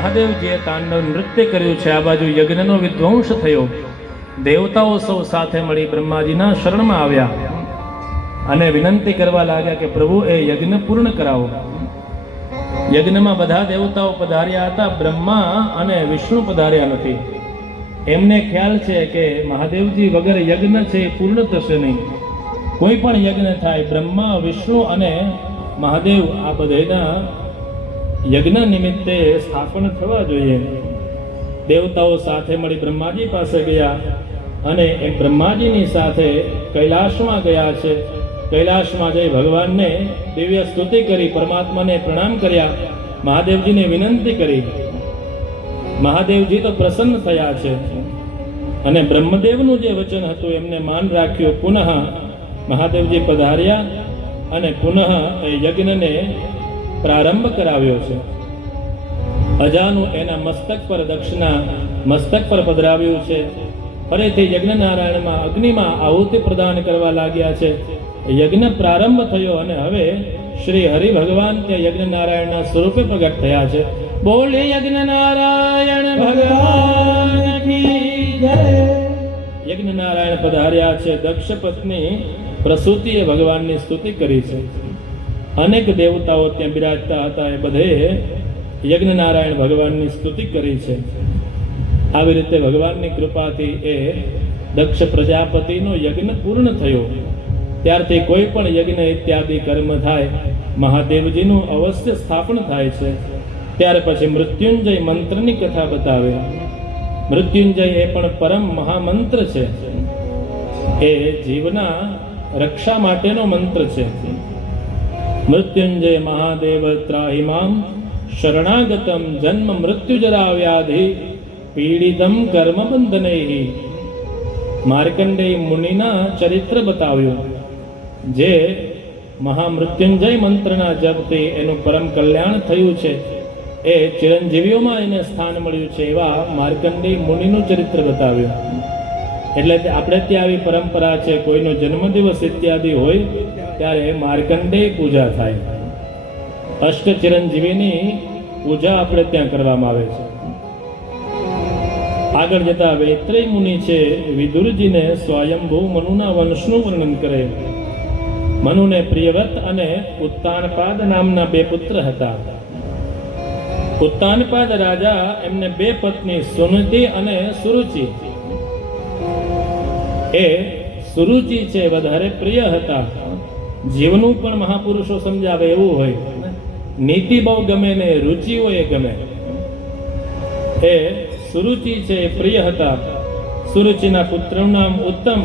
મહાદેવજીએ તાંડવ નૃત્ય કર્યું છે, આ બાજુ યજ્ઞનો વિધ્વંસ થયો, દેવતાઓ સૌ સાથે મળી બ્રહ્માજીના શરણમાં આવ્યા અને વિનંતી કરવા લાગ્યા કે પ્રભુ એ યજ્ઞ પૂર્ણ કરાવો. યજ્ઞમાં બધા દેવતાઓ પધાર્યા હતા, બ્રહ્મા અને વિષ્ણુ પધાર્યા નથી. એમને ખ્યાલ છે કે મહાદેવજી વગર યજ્ઞ છે એ પૂર્ણ થશે નહીં. કોઈ પણ યજ્ઞ થાય બ્રહ્મા વિષ્ણુ અને મહાદેવ આ બધાના યજ્ઞ નિમિત્તે સ્થાપન થવા જોઈએ. દેવતાઓ સાથે મળી બ્રહ્માજી પાસે ગયા અને એ બ્રહ્માજીની સાથે કૈલાસમાં ગયા છે. કૈલાસમાં જઈ ભગવાનને દિવ્ય સ્તુતિ કરી, પરમાત્માને પ્રણામ કર્યા, મહાદેવજીને વિનંતી કરી. મહાદેવજી તો પ્રસન્ન થયા છે અને બ્રહ્મદેવનું જે વચન હતું એમને માન રાખ્યું. પુનઃ મહાદેવજી પધાર્યા અને પુનઃ એ યજ્ઞને પ્રારંભ કરાવ્યો છે. અજાનું એના મસ્તક પર દક્ષના મસ્તક પર પધરાવ્યું છે. ફરીથી યજ્ઞનારાયણમાં અગ્નિમાં આહુતિ પ્રદાન કરવા લાગ્યા છે. યજ્ઞ પ્રારંભ થયો અને હવે શ્રી હરિ ભગવાન તે યજ્ઞનારાયણના સ્વરૂપે પ્રગટ થયા છે. બોલે યજ્ઞનારાયણ ભગવાન કી જય. યજ્ઞનારાયણ પધાર્યા છે. દક્ષ પત્ની પ્રસૂતિએ ભગવાનની સ્તુતિ કરી છે. અનેક દેવતાઓ ત્યાં બિરાજતા હતા, એ બધે યજ્ઞનારાયણ ભગવાનની સ્તુતિ કરી છે. આવી રીતે ભગવાનની કૃપાથી એ દક્ષ પ્રજાપતિનો યજ્ઞ પૂર્ણ થયો. ત્યારથી કોઈ પણ યજ્ઞ ઇત્યાદિ કર્મ થાય મહાદેવજીનું અવશ્ય સ્થાપન થાય છે. ત્યાર પછી મૃત્યુંજય મંત્રની કથા બતાવે. મૃત્યુંજય એ પણ પરમ મહામંત્ર છે. એ જીવના રક્ષા માટેનો મંત્ર છે. મૃત્યુંજય મહાદેવ ત્રાહિમામ શરણાગતમ જન્મ મૃત્યુજરા વ્યાધિ પીડિતમ કર્મ બંધનૈ. માર્કંડેય મુનિના ચરિત્ર બતાવ્યું. જે મહામૃત્યુંજય મંત્રના જપથી એનું પરમ કલ્યાણ થયું છે, એ ચિરંજીવીઓમાં એને સ્થાન મળ્યું છે, એવા માર્કંડેય મુનિનું ચરિત્ર બતાવ્યું. એટલે આપણે ત્યાં આવી પરંપરા છે, કોઈનો જન્મદિવસ ઇત્યાદિ હોય ત્યારે માર્કંડેય પૂજા થાય. અષ્ટ ચિરંજીવીની પૂજા આપણે ત્યાં કરવામાં આવે છે. આગળ જતા વૈત્રેય મુનિ છે, વિદુરજીને સ્વયંભૂ મનુના વંશનું વર્ણન કરે. મનુને પ્રિયવ્રત અને ઉત્તાનપાદ નામના બે પુત્ર હતા. ઉત્તાનપાદ રાજા એમને બે પત્ની સુનતિ અને સુરુચિ. એ સુરુચિ છે વધારે પ્રિય હતા. જીવનું પણ મહાપુરુષો સમજાવે એવું હોય. નીતિ બહુ ગમે ને રુચિઓ એ ગમે. એ સુરુચિ છે એ પ્રિય હતા. સુરુચિના પુત્રનું નામ ઉત્તમ,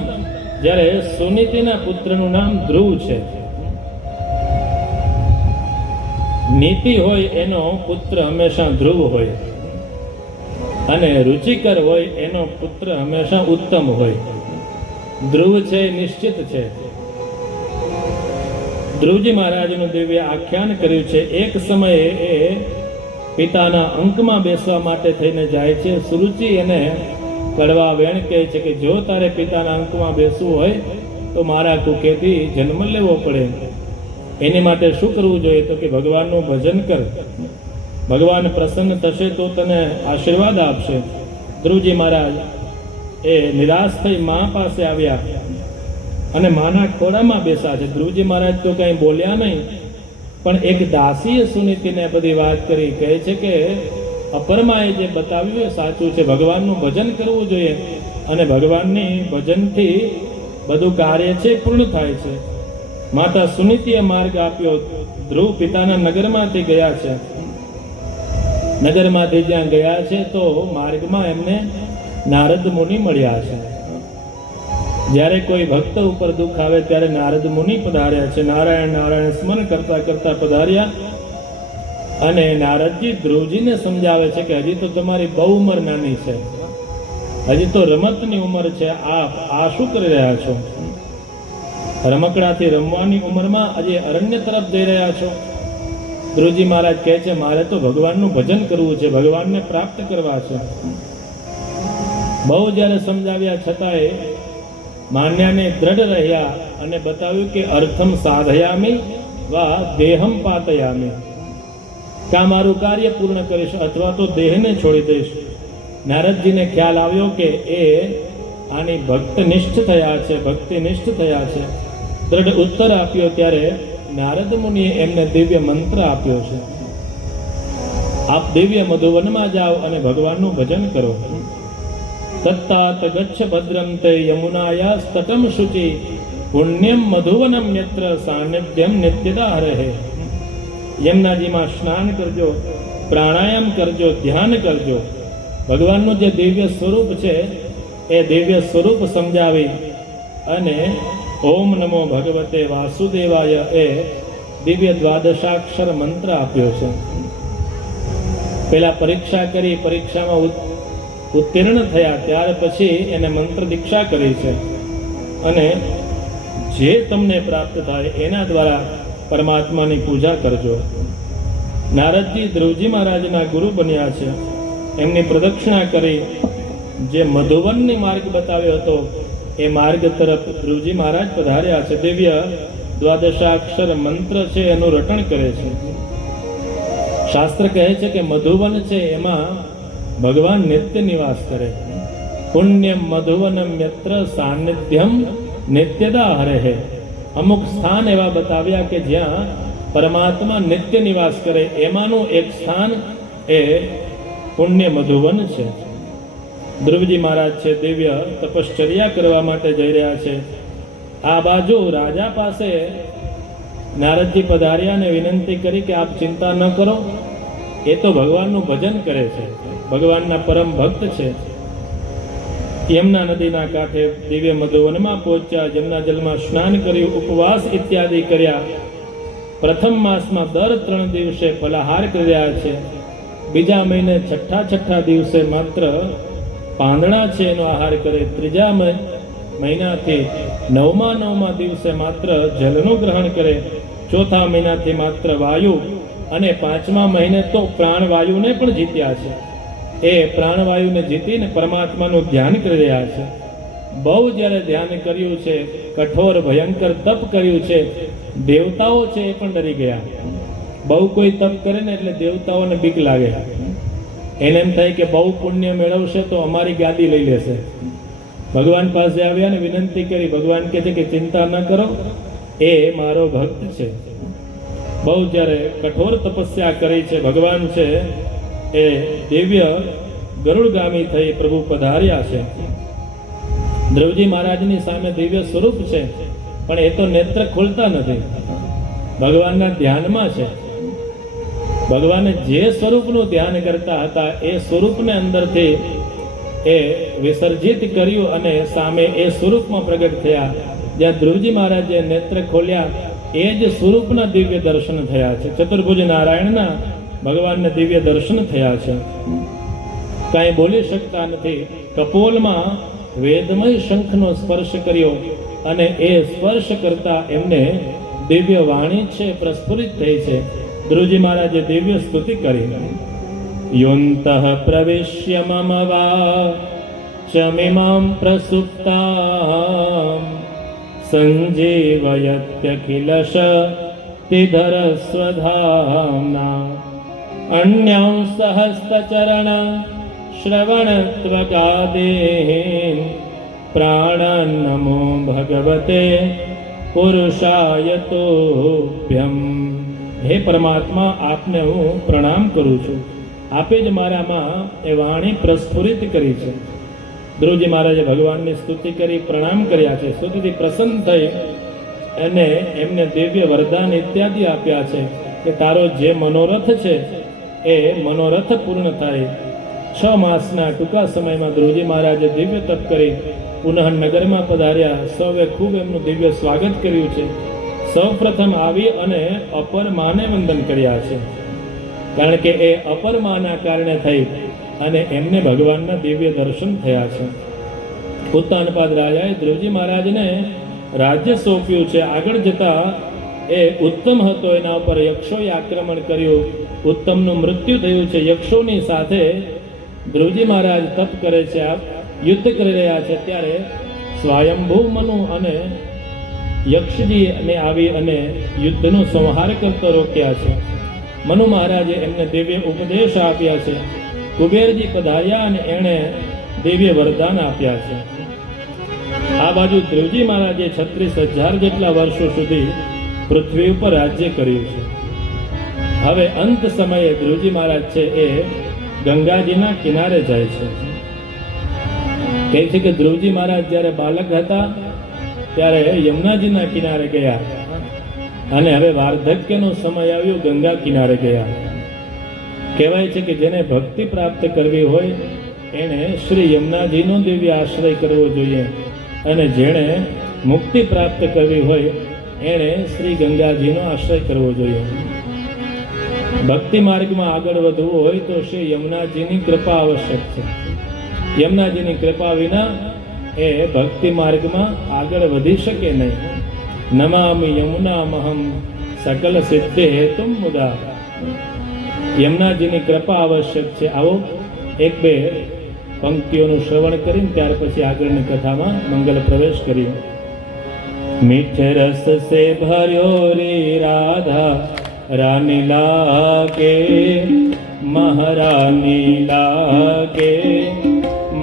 જ્યારે સુનીતિના પુત્રનું નામ ધ્રુવ છે. નીતિ હોય એનો પુત્ર હંમેશા ધ્રુવ હોય અને રુચિકર હોય એનો પુત્ર હંમેશા ઉત્તમ હોય. ધ્રુવ છે નિશ્ચિત છે. ધ્રુવજી મહારાજનું દિવ્ય આખ્યાન કર્યું છે. એક સમયે એ પિતાના અંકમાં બેસવા માટે થઈને જાય છે. સુરુચિ એને કડવા વેણ કહે છે કે જો તારે પિતાના અંકમાં બેસવું હોય તો મારા કુખેથી જન્મ લેવો પડે. એની માટે શું કરવું જોઈએ? તો કે ભગવાનનું ભજન કર, ભગવાન પ્રસન્ન થશે તો તને આશીર્વાદ આપશે. ધ્રુવજી મહારાજ એ નિરાશ થઈ મા પાસે આવ્યા અને માના ખોળામાં બેસા છે. ધ્રુવજી મહારાજ તો કંઈ બોલ્યા નહીં, પણ એક દાસીએ સુનીતિને બધી વાત કરી. કહે છે કે અપરમાએ જે બતાવ્યું એ સાચું છે. ભગવાનનું ભજન કરવું જોઈએ અને ભગવાનની ભજનથી બધું કાર્ય છે પૂર્ણ થાય છે. માતા સુનીતિએ માર્ગ આપ્યો. ધ્રુવ પિતાના નગરમાંથી ગયા છે. નગરમાંથી જ્યાં ગયા છે તો માર્ગમાં એમને નારદ મુનિ મળ્યા છે. જ્યારે કોઈ ભક્ત ઉપર દુઃખ આવે ત્યારે નારદ મુનિ પધાર્યા છે. નારાયણ નારાયણ સ્મરણ કરતા કરતા પધાર્યા અને નારદજી ધ્રુવજીને સમજાવે છે કે હજી તો તમારી બહુ ઉંમર નાની છે, હજી તો રમતની ઉંમર છે. આ શું કરી રહ્યા છો? રમકડાથી રમવાની ઉંમરમાં હજી અરણ્ય તરફ જઈ રહ્યા છો? ધ્રુવજી મહારાજ કહે છે મારે તો ભગવાનનું ભજન કરવું છે, ભગવાનને પ્રાપ્ત કરવા છે. બહુ જ્યારે સમજાવ્યા છતાંય માન્યાને દ્રઢ રહ્યા અને બતાવ્યું કે અર્થમ સાધયામી વા દેહમ પાતયામી. કે આ મારું કાર્ય પૂર્ણ કરીશ અથવા તો દેહને છોડી દઈશ. નારદજીને ખ્યાલ આવ્યો કે એ આની ભક્તનિષ્ઠ થયા છે, ભક્તિનિષ્ઠ થયા છે. દ્રઢ ઉત્તર આપ્યો ત્યારે નારદ મુનિએ એમને દિવ્ય મંત્ર આપ્યો છે. આપ દિવ્ય મધુવનમાં જાઓ અને ભગવાનનું ભજન કરો. તત્તાત ગચ્છ ભદ્રમ તે યમુનાયા તટમ શુચિ પુણ્યમ મધુવનમ યત્ર સાનિધ્યમ નિત્યદા રહે. યમુનાજીમાં સ્નાન કરજો, પ્રાણાયામ કરજો, ધ્યાન કરજો. ભગવાનનું જે દિવ્ય સ્વરૂપ છે એ દિવ્ય સ્વરૂપ સમજાવી અને ઓમ નમો ભગવતે વાસુદેવાય એ દિવ્ય દ્વાદશાક્ષર મંત્ર આપ્યો છે. પેલા પરીક્ષા કરી, પરીક્ષામાં ઉત્તીર્ણ થયા ત્યાર પછી એને મંત્ર દીક્ષા કરી છે અને જે તમને પ્રાપ્ત થાય એના દ્વારા પરમાત્માની પૂજા કરજો. નારદજી ધ્રુવજી મહારાજના ગુરુ બન્યા છે. એમની પ્રદક્ષિણા કરી જે મધુવનની માર્ગ બતાવ્યો હતો એ માર્ગ તરફ ધ્રુવજી મહારાજ પધાર્યા છે. દિવ્ય દ્વાદશાક્ષર મંત્ર છે એનું રટણ કરે છે. શાસ્ત્ર કહે છે કે મધુવન છે એમાં ભગવાન નિત્ય નિવાસ કરે. પુણ્યમ મધુવનમ યત્ર સાનિધ્યમ નિત્યદા હરે. અમુક સ્થાન એવા બતાવ્યા કે જ્યાં પરમાત્મા નિત્ય નિવાસ કરે. એમાંનું એક સ્થાન એ પુણ્ય મધુવન છે. ધ્રુવજી મહારાજ છે દિવ્ય તપશ્ચર્યા કરવા માટે જઈ રહ્યા છે. આ બાજુ રાજા પાસે નારદજી પધાર્યા અને વિનંતી કરી કે આપ ચિંતા ન કરો, એ તો ભગવાનનું ભજન કરે છે, ભગવાનના પરમ ભક્ત છે. યમુના નદીના કાંઠે દિવ્ય મધુવનમાં પહોંચ્યા, જમના જલમાં સ્નાન કર્યું, ઉપવાસ ઇત્યાદિ કર્યા. પ્રથમ માસમાં દર 3 દિવસે ફલાહાર કરી રહ્યા છે. બીજા મહિને છઠ્ઠા દિવસે માત્ર પાંદડા છે એનો આહાર કરે. ત્રીજા મહિનાથી નવમા દિવસે માત્ર જલનું ગ્રહણ કરે. ચોથા મહિનાથી માત્ર વાયુ અને 5મા મહિને તો પ્રાણવાયુને પણ જીત્યા છે. એ પ્રાણવાયુને જીતીને પરમાત્માનું ધ્યાન કરી રહ્યા છે. બહુ જ્યારે ધ્યાન કર્યું છે, કઠોર ભયંકર તપ કર્યું છે, દેવતાઓ છે એ પણ ડરી ગયા. બહુ કોઈ તપ કરે ને એટલે દેવતાઓને બીક લાગે. એને એમ થાય કે બહુ પુણ્ય મેળવશે તો અમારી ગાદી લઈ લેશે. ભગવાન પાસે આવ્યા ને વિનંતી કરી. ભગવાન કહે છે કે ચિંતા ન કરો, એ મારો ભક્ત છે. બહુ જ્યારે કઠોર તપસ્યા કરી છે, ભગવાન છે એ દિવ્ય ગરુડગામી થઈ પ્રભુ પધાર્યા છે. ધ્રુવજી મહારાજની સામે દિવ્ય સ્વરૂપ છે, પણ એ તો નેત્ર ખોલતા નથી, ભગવાનના ધ્યાનમાં છે. ભગવાને જે સ્વરૂપનું ધ્યાન કરતા હતા એ સ્વરૂપને અંદરથી એ વિસર્જિત કર્યું અને સામે એ સ્વરૂપમાં પ્રગટ થયા. જ્યાં ધ્રુવજી મહારાજે નેત્ર ખોલ્યા એ જ સ્વરૂપના દિવ્ય દર્શન થયા છે. ચતુર્ભુજ નારાયણના ભગવાનને દિવ્ય દર્શન થયા છે. કાંઈ બોલી શકતા નથી. કપોલમાં વેદમય શંખનો સ્પર્શ કર્યો અને એ સ્પર્શ કરતા એમને દિવ્ય વાણી છે પ્રસ્ફુરિત થઈ છે. ધ્રુવજી મહારાજે દિવ્ય સ્તુતિ કરી. યોંતઃ પ્રવિશ્ય મમ વાચમિમાં પ્રસુપ્તાં સંજીવયત્યખિલ શક્તિધર સ્વધામ્ના અન્યાં સહસ્તચરણ શ્રવણત્વગાદેઃ પ્રાણ નમો ભગવતે પુરુષાય તોભ્યમ. હે પરમાત્મા, આપને હું પ્રણામ કરું છું. આપે જ મારામાં એ વાણી પ્રસ્ફુરિત કરી છે. ધ્રુવજી મહારાજે ભગવાનની સ્તુતિ કરી, પ્રણામ કર્યા છે. સ્તુતિથી પ્રસન્ન થઈ અને એમને દિવ્ય વરદાન ઇત્યાદિ આપ્યા છે કે તારો જે મનોરથ છે એ મનોરથ પૂર્ણ થાય. 6 માસના ટૂંકા સમયમાં ધ્રુવજી મહારાજે દિવ્ય તપ કરી પુનઃ નગરમાં પધાર્યા. સૌએ ખૂબ એમનું દિવ્ય સ્વાગત કર્યું છે. સૌ પ્રથમ આવી અને અપર માને વંદન કર્યા છે, કારણ કે એ અપર માના કારણે થઈ અને એમને ભગવાનના દિવ્ય દર્શન થયા છે. ઉત્તાનપાદ રાજાએ ધ્રુવજી મહારાજને રાજ્ય સોંપ્યું છે. આગળ જતા એ ઉત્તમ હતો, એના ઉપર યક્ષોએ આક્રમણ કર્યું. ઉત્તમનું મૃત્યુ થયું છે. યક્ષોની સાથે ધ્રુવજી મહારાજ તપ કરે છે, યુદ્ધ કરી રહ્યા છે. ત્યારે સ્વયંભૂ મનુ અને યક્ષજી અને આવી અને યુદ્ધનો સંહાર કરતો રોક્યા છે. મનુ મહારાજે એમને દિવ્ય ઉપદેશ આપ્યા છે. કુબેરજી પધાર્યા અને એણે દિવ્ય વરદાન આપ્યા છે. આ બાજુ ધ્રુવજી મહારાજે 36,000 જેટલા વર્ષો સુધી પૃથ્વી ઉપર રાજ્ય કર્યું છે. હવે અંત સમયે ધ્રુવજી મહારાજ છે એ ગંગાજીના કિનારે જાય છે. કહે છે કે ધ્રુવજી મહારાજ જ્યારે બાલક હતા ત્યારે યમુનાજીના કિનારે ગયા અને હવે વાર્ધક્યનો સમય આવ્યો, ગંગા કિનારે ગયા. કહેવાય છે કે જેને ભક્તિ પ્રાપ્ત કરવી હોય એણે શ્રી યમુનાજીનો દિવ્ય આશ્રય કરવો જોઈએ અને જેણે મુક્તિ પ્રાપ્ત કરવી હોય એણે શ્રી ગંગાજીનો આશ્રય કરવો જોઈએ. ભક્તિ માર્ગમાં આગળ વધવું હોય તો શ્રી યમુનાજીની કૃપા આવશ્યક છે. યમુનાજીની કૃપા વિના એ ભક્તિ માર્ગમાં આગળ વધી શકે નહીં. નમામિ યમુનામહં સકલ સિદ્ધિ હેતુમ મુદા. યમુનાજીની કૃપા આવશ્યક છે. આવો એક બે પંક્તિઓનું શ્રવણ કરીને ત્યાર પછી આગળની કથામાં મંગલ પ્રવેશ કરીએ. મીઠે રસ સે ભર્યો રે રાધા રાની લાગે, મહારાની લાગે,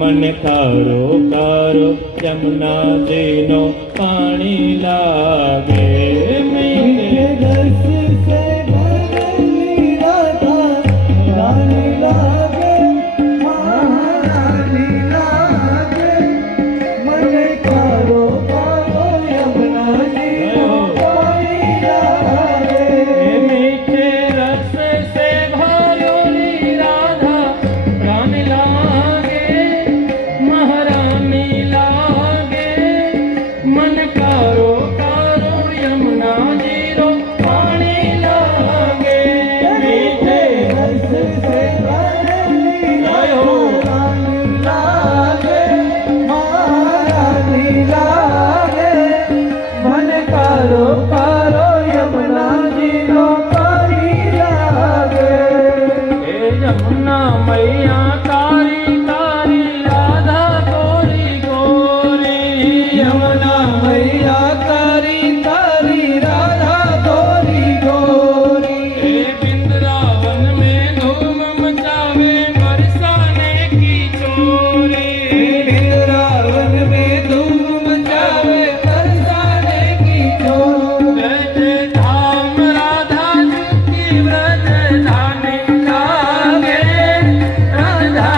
मन खारो खारो यमुनाजीनो पानी लागे. मीठे रस से भरेली राधा रानी लागे, महारानी लागे, मन खारो खारो यमुनाजीनो पानी लागे. मीठे रस से भरेली राधा रानी लागे, महारानी लागे, मन कारो कारो यमुना जीरो पानी लागे. मीठे रस से भरेली रानी लागे, महारानी लागे, मन कारो कारो यमुना जीरो पानी लागे. हे यमुना मैया तारी तारी राधा गोरी गोरी, यमुना मैया तारी तारी राधा गोरी गोरी. हे वृंदावन में धूम मचावे बरसाने की चोरी, वृंदावन में धूम मचावे बरसाने की चोरी. जय धाम राधा जी की व्रज धानी लागे, राधा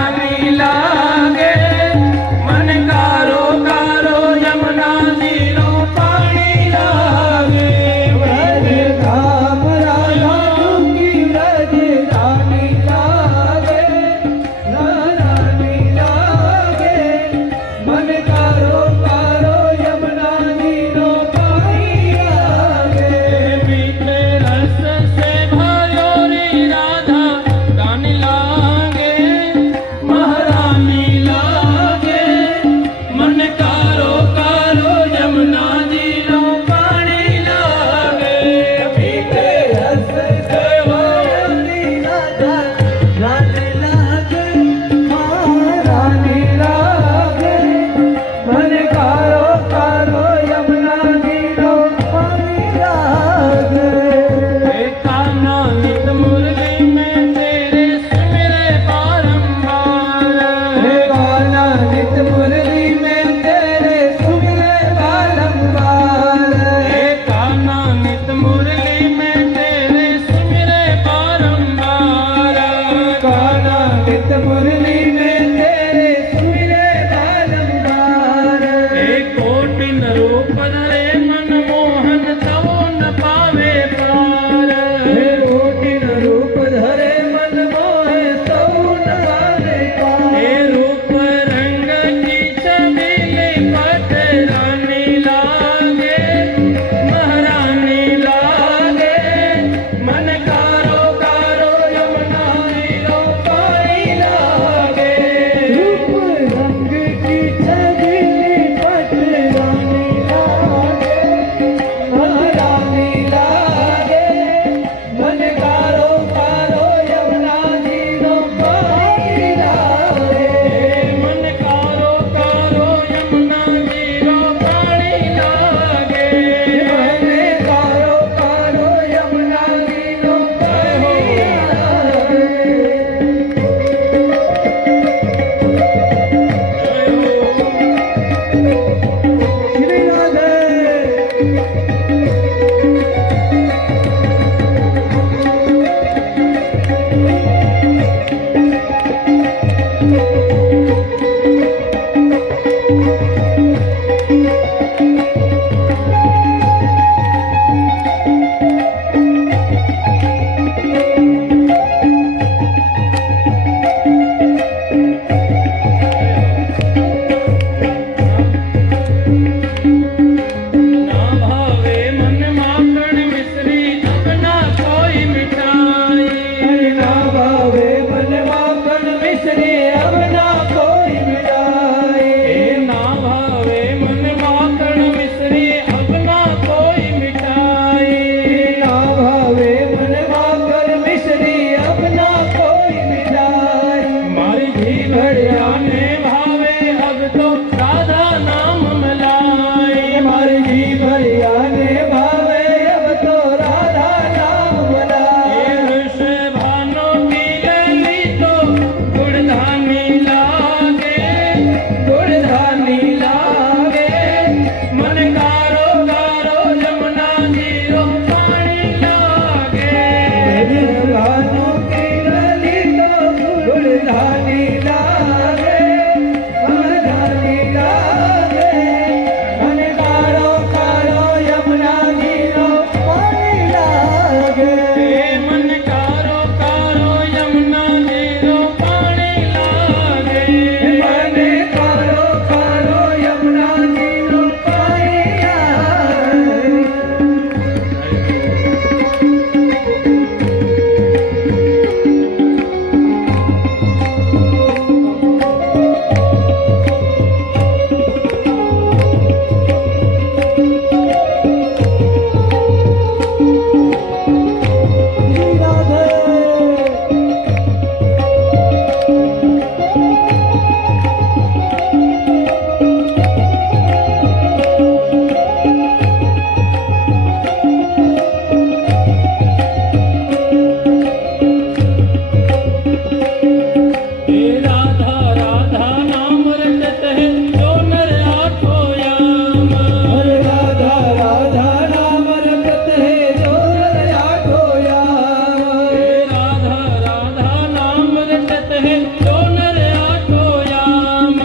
घी भरिया ने भावे अब तो राधा नाम मलाई। मारे घी भरिया ने भावे अब तो राधा नाम मलाई। भानो की गली तो गुड़धानी लागे, गुड़धानी लागे मन गारो गारो यमुना जीरो पानी लागे। भानु की गली तो गुड़धानी लागे, गुड़धानी लागे मन कारो कारो यमुना जीरो पानी लागे। मन कारो कारो यमुना जीरो पानी लागे। मन कारो कारो यमुना जीरो पानी लागे। राधा राधा नाम रटत है जो नर आठो याम। राधा राधा नाम रटत है जो नर आठो याम। राधा राधा नाम रटत है जो नर आठो याम।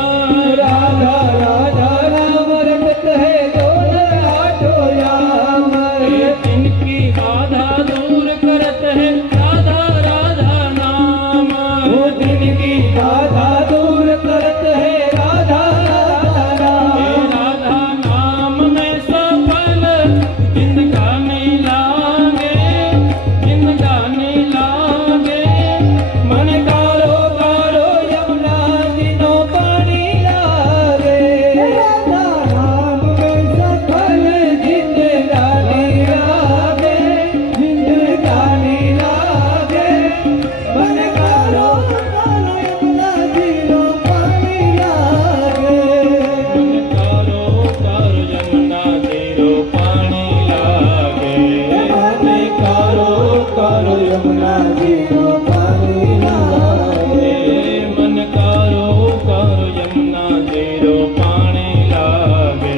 राधा राधा नाम रटत है जो नर आठो याम। इनकी बाधा दूर करत है राधा राधा नाम। वो जिनकी बाधा दूर करत है राधा राधा नाम। राधा नाम में सफल जिनका नहीं लागे, जिनका नहीं लागे। मन कारो कारो यमुना जीनो पानी लागे। राधा नाम में सफल जिंदगानी लागे, जिंदगानी लागे मन कारो कारो यमुना जीनो पानी लागे। मन कारो कार यमुना जीरो पानी लागे। मन कारो कारो यमुना जीनो पानी लागे। मन कारो कार यमुना जीरो पानी लागे।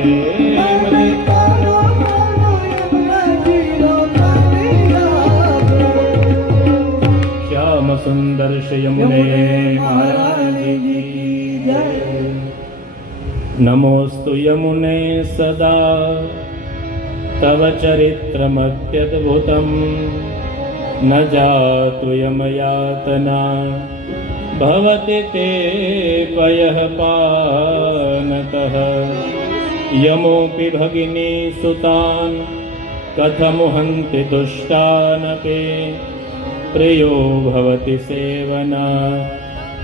मन कारो कारो यमुना जीनो पानी लागे। श्याम सुंदर यमुने महाराज की जय। नमोस्तु यमुने सदा तव चरित्रमत्यद्भुतं। न जातु यमयातना भवति ते पयः पानतः। यमोऽपि भगिनी सुतान् कथमुहन्ति दुष्टानपि। प्रियो भवति सेवना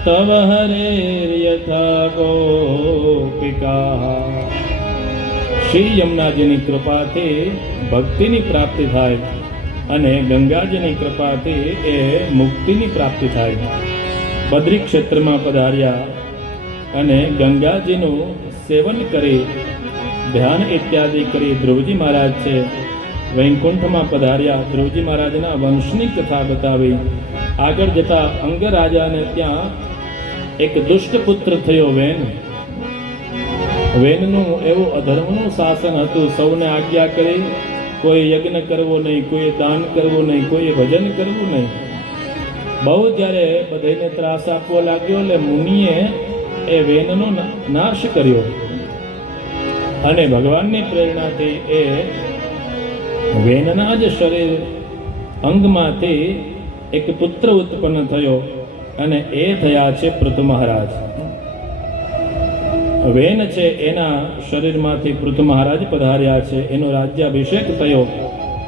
तव हरेर्यथा गोपिकाः। શ્રી યમુનાજીની કૃપાથી ભક્તિની પ્રાપ્તિ થાય અને ગંગાજીની કૃપાથી એ મુક્તિની પ્રાપ્તિ થાય. બદ્રી ક્ષેત્રમાં પધાર્યા અને ગંગાજીનું સેવન કરી ધ્યાન ઇત્યાદિ કરી ધ્રુવજી મહારાજ છે વૈકુંઠમાં પધાર્યા. ધ્રુવજી મહારાજના વંશની કથા બતાવી. આગળ જતા અંગરાજાને ત્યાં એક દુષ્ટ પુત્ર થયો વેન. વેનનું એવું અધર્મનું શાસન હતું. સૌને આજ્ઞા કરી કોઈ યજ્ઞ કરવો નહીં, કોઈ દાન કરવું નહીં, કોઈ ભજન કરવું નહીં. બહુ જ્યારે બધાને ત્રાસ આપવો લાગ્યો એટલે મુનિએ એ વેનનો નાશ કર્યો અને ભગવાનની પ્રેરણાથી એ વેનના જ શરીર અંગમાંથી એક પુત્ર ઉત્પન્ન થયો અને એ થયા છે પૃથુ મહારાજ. વેન છે એના શરીરમાંથી પૃથુ મહારાજ પધાર્યા છે. એનો રાજ્યાભિષેક થયો.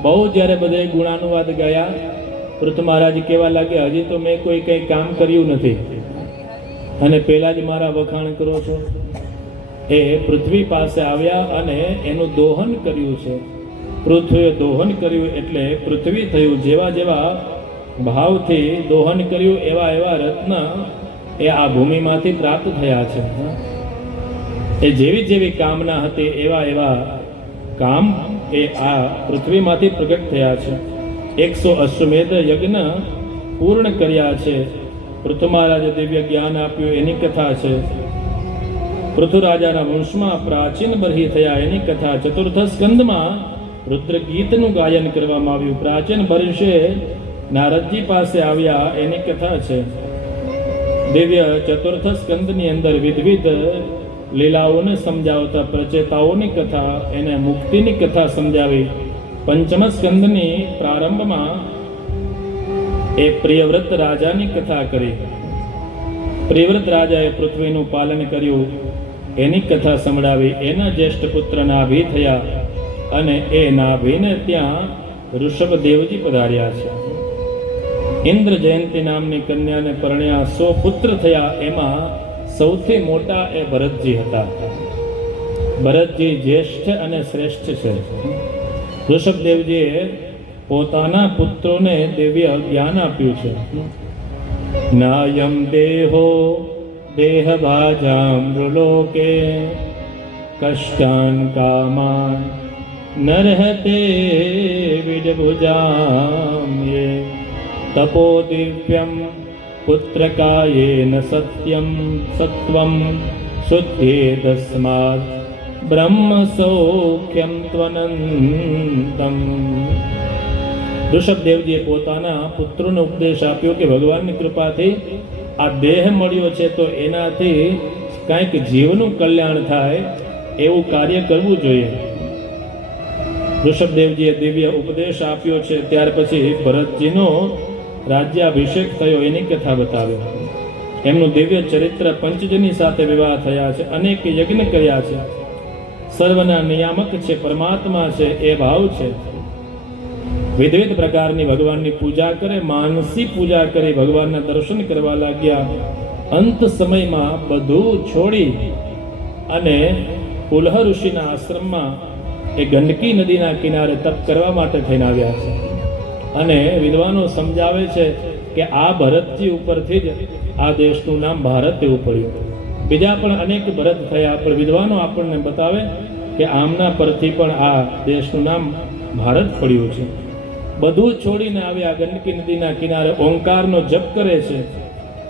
બહુ જ્યારે બધે ગુણાનુવાદ ગયા, પૃથુ મહારાજ કહેવા લાગ્યા હજી તો મેં કોઈ કંઈ કામ કર્યું નથી અને પહેલા જ મારા વખાણ કરો છો. એ પૃથ્વી પાસે આવ્યા અને એનું દોહન કર્યું છે. પૃથ્વીએ દોહન કર્યું એટલે પૃથ્વી થયું. જેવા જેવા ભાવથી દોહન કર્યું એવા એવા રત્ન એ આ ભૂમિમાંથી પ્રાપ્ત થયા છે. એ જેવી જેવી કામના હતી એવા એવા કામ એ આ પૃથ્વીમાંથી પ્રગટ થયા છે. 100 અશ્વમેધ યજ્ઞ પૂર્ણ કર્યા છે. પૃથુ મહારાજે દિવ્ય જ્ઞાન આપ્યું એની કથા છે. પૃથુરાજાના વંશમાં પ્રાચીન બરહી થયા એની કથા. ચતુર્થ સ્કંદમાં રુદ્ર ગીતનું ગાયન કરવામાં આવ્યું. પ્રાચીન બર્ષે નારદજી પાસે આવ્યા એની કથા છે. દિવ્ય ચતુર્થ સ્કંદની અંદર વિવિધ લીલાઓને સમજાવતા પ્રચેતાઓની કથા, એને મુક્તિની કથા સમજાવી. પંચમ સ્કંદની પ્રારંભમાં એ પ્રિયવ્રત રાજાની કથા કરી. પ્રિયવ્રત રાજાએ પૃથ્વીનું પાલન કર્યું એની કથા સંભળાવી. એના જ્યેષ્ઠ પુત્ર નાભી થયા અને એ નાભીને ત્યાં ઋષભદેવજી પધાર્યા છે. ઇન્દ્ર જયંતી નામની કન્યાને પરણ્યા. 100 પુત્ર થયા. એમાં સૌથી મોટા એ ભરતજી હતા. ભરતજી જ્યેષ્ઠ અને શ્રેષ્ઠ છે. ઋષભદેવજીએ પોતાના પુત્રોને દિવ્ય જ્ઞાન આપ્યું છે. નાયમ દેહો દેહ ભાજામ મૃલોકે કષ્ટાન કામાન નરહતે વિડભુજામ યે તપો દિવ્યમ પુત્રકાયેન સત્યમ સત્વમ શુદ્ધે તસ્માદ બ્રહ્મ સૌખ્યમ ત્વનંતમ. ઋષભદેવજીએ પોતાના પુત્રોને ઉપદેશ આપ્યો કે ભગવાનની કૃપાથી આ દેહ મળ્યો છે તો એનાથી કંઈક જીવનું કલ્યાણ થાય એવું કાર્ય કરવું જોઈએ. ઋષભદેવજીએ દિવ્ય ઉપદેશ આપ્યો છે. ત્યાર પછી ભરતજીનો રાજ્યાભિષેક થયો એની કથા બતાવ્યો. એમનું દિવ્ય ચરિત્ર, પંચજની સાથે વિવાહ થયા છે, અનેક યજ્ઞ કર્યા છે. સર્વના નિયામક છે, પરમાત્મા છે એ ભાવ છે. વિવિધ પ્રકારની ભગવાનની પૂજા કરે, માનસી પૂજા કરી ભગવાનના દર્શન કરવા લાગ્યા. અંત સમયમાં બધું છોડી અને પુલહ ઋષિના આશ્રમમાં એ ગંડકી નદીના કિનારે તપ કરવા માટે થઈને આવ્યા છે. અને વિદ્વાનો સમજાવે છે કે આ ભરતજી ઉપરથી જ આ દેશનું નામ ભારત એવું પડ્યું. બીજા પણ અનેક ભરત થયા, પણ વિદ્વાનો આપણને બતાવે કે આમના પરથી પણ આ દેશનું નામ ભારત પડ્યું છે. બધું છોડીને આવ્યા ગંડકી નદીના કિનારે, ઓંકારનો જપ કરે છે.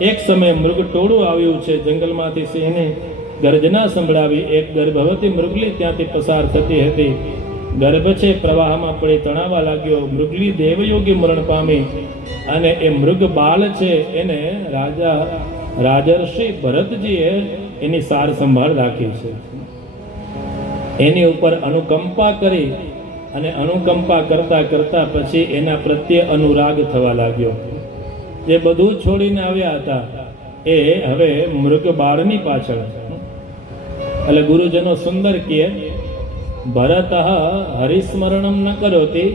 એક સમયે મૃગ ટોળું આવ્યું છે. જંગલમાંથી સિંહને ગર્જના સંભળાવી. એક ગર્ભવતી મૃગલી ત્યાંથી પસાર થતી હતી. ગર્ભ છે પ્રવાહમાં પડી તણાવા લાગ્યો. મૃગલી દેવયોગી મરણ પામી અને એ મૃગ બાળ છે એને રાજર્ષિ ભરતજીએ એની સાર સંભાળ રાખી છે. એની ઉપર અનુકંપા કરી અને અનુકંપા કરતા કરતા પછી એના પ્રત્યે અનુરાગ થવા લાગ્યો. જે બધું છોડીને આવ્યા હતા એ હવે મૃગ બાળની પાછળ. એટલે ગુરુજનો સુંદર કહે, ભરત હરિસ્મરણમ ન કરોતી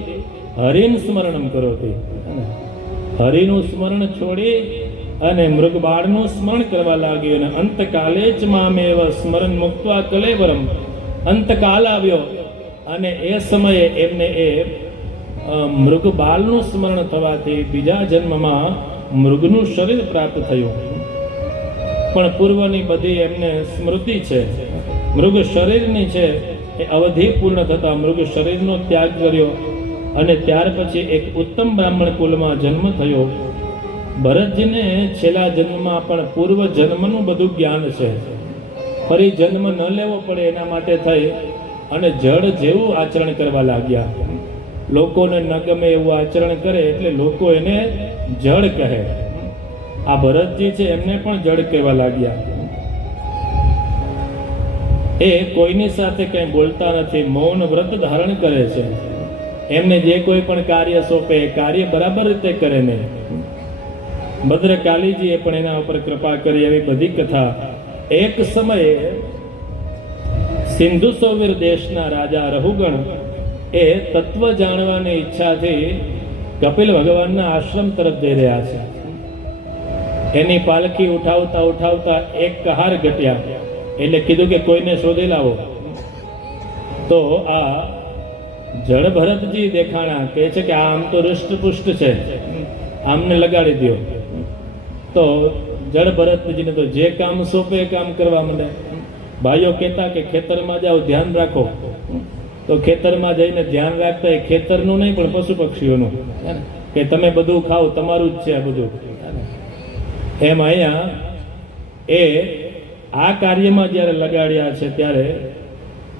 હરિન સ્મરણમ કરોતી. હરિનું સ્મરણ છોડી અને મૃગબાળનું સ્મરણ કરવા લાગ્યો. અને અંતકાલે જ મામેવ સ્મરણ મુક્ત્વા કલેવરમ. અંતકાલ આવ્યો અને એ સમયે એમને એ મૃગબાળનું સ્મરણ થવાથી બીજા જન્મમાં મૃગનું શરીર પ્રાપ્ત થયું. પણ પૂર્વની બધી એમને સ્મૃતિ છે, મૃગ શરીરની છે. એ અવધિ પૂર્ણ થતા મૃગ શરીરનો ત્યાગ કર્યો અને ત્યાર પછી એક ઉત્તમ બ્રાહ્મણ કુલમાં જન્મ થયો. ભરતજીને છેલ્લા જન્મમાં પણ પૂર્વ જન્મનું બધું જ્ઞાન છે. ફરી જન્મ ન લેવો પડે એના માટે થઈ અને જળ જેવું આચરણ કરવા લાગ્યા. લોકોને ન ગમે એવું આચરણ કરે એટલે લોકો એને જળ કહે. આ ભરતજી છે એમને પણ જળ કહેવા લાગ્યા. એ કોઈની સાથે કંઈ બોલતા નથી, મૌન વ્રત ધારણ કરે છે. એમને જે કોઈ પણ કાર્ય સોંપે એ કાર્ય બરાબર રીતે કરે નહીં. ભદ્રકાલીજીએ પણ એના ઉપર કૃપા કરી. એવી બધી કથા. એક સમયે સિંધુ સૌવીર દેશના રાજા રહુગણ એ તત્વ જાણવાની ઈચ્છાથી કપિલ ભગવાનના આશ્રમ તરફ જઈ રહ્યા છે. એની પાલખી ઉઠાવતા ઉઠાવતા એક કહાર ઘટ્યા. એટલે કીધું કે કોઈને શોધી લાવો. તો આ જળ ભરતજી દેખાણા. કહે છે કે આમ તો હૃષ્ટપુષ્ટ છે, આમને લગાડી દો. તો જળ ભરતજીને તો જે કામ સોંપે એ કામ કરવા માંડે. ભાઈઓ કહેતા કે ખેતરમાં જાઓ ધ્યાન રાખો, તો ખેતરમાં જઈને ધ્યાન રાખતા એ ખેતરનું નહીં પણ પશુ પક્ષીઓનું, કે તમે બધું ખાઓ, તમારું જ છે આ બધું. એમ અહીંયા એ આ કાર્યમાં જ્યારે લગાડ્યા છે ત્યારે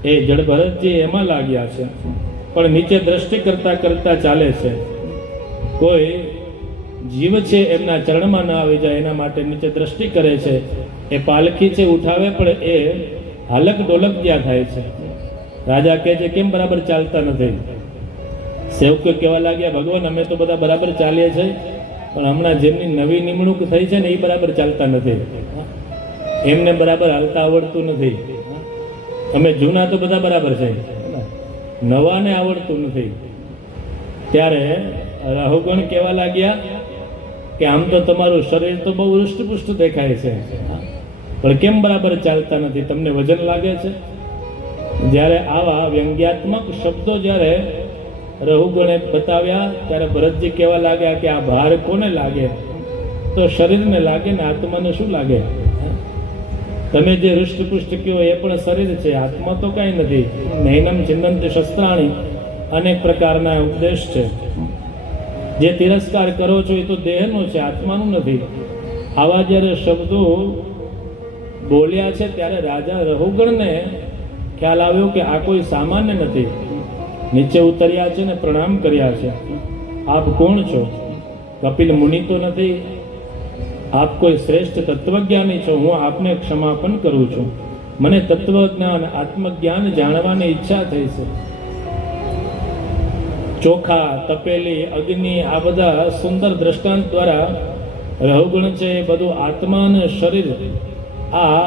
એ જળ ભરતજી એમાં લાગ્યા છે, પણ નીચે દ્રષ્ટિ કરતા કરતા ચાલે છે. કોઈ જીવ છે એમના ચરણમાં ના આવી જાય એના માટે નીચે દ્રષ્ટિ કરે છે. એ પાલખી છે ઉઠાવે પણ એ હાલક ડોલક જ્યાં થાય છે. રાજા કહે છે કેમ બરાબર ચાલતા નથી? સેવકો કહેવા લાગ્યા ભગવાન અમે તો બધા બરાબર ચાલીએ છીએ, પણ હમણાં જેમની નવી નિમણૂક થઈ છે ને એ બરાબર ચાલતા નથી, એમને બરાબર હાલતા આવડતું નથી. અમે જૂના તો બધા બરાબર છે, નવાને આવડતું નથી. ત્યારે રાહુગણ કહેવા લાગ્યા કે આમ તો તમારું શરીર તો બહુ હૃષ્ટપુષ્ટ દેખાય છે, પણ કેમ બરાબર ચાલતા નથી? તમને વજન લાગે છે? જ્યારે આવા વ્યંગ્યાત્મક શબ્દો જ્યારે રઘુગણે બતાવ્યા ત્યારે ભરતજી કહેવા લાગ્યા કે આ ભાર કોને લાગે? તો શરીરને લાગે ને આત્માને શું લાગે? તમે જે હૃષ્ટપુષ્ટ કહો એ પણ શરીર છે, આત્મા તો કાંઈ નથી. નૈનમ ચિંતન્તિ શસ્ત્રાણી અનેક પ્રકારના ઉપદેશ છે. જે તિરસ્કાર કરો છો એ તો દેહનો છે, આત્માનું નથી. આવા જ્યારે શબ્દો બોલ્યા છે ત્યારે રાજા રઘુગણને ખ્યાલ આવ્યો કે આ કોઈ સામાન્ય નથી. નીચે ઉતર્યા છે ને પ્રણામ કર્યા છે. આપ કોણ છો? કપિલ મુનિ તો નથી, આપ કોઈ શ્રેષ્ઠ તત્વજ્ઞાની છો. હું આપને ક્ષમાપન કરું છું. મને તત્વજ્ઞાન આત્મજ્ઞાન જાણવાની ઈચ્છા થઈ છે. ચોખા, તપેલી, અગ્નિ આ બધા સુંદર દ્રષ્ટાંત દ્વારા રઘુગણ છે એ બધું આત્મા અને શરીર આ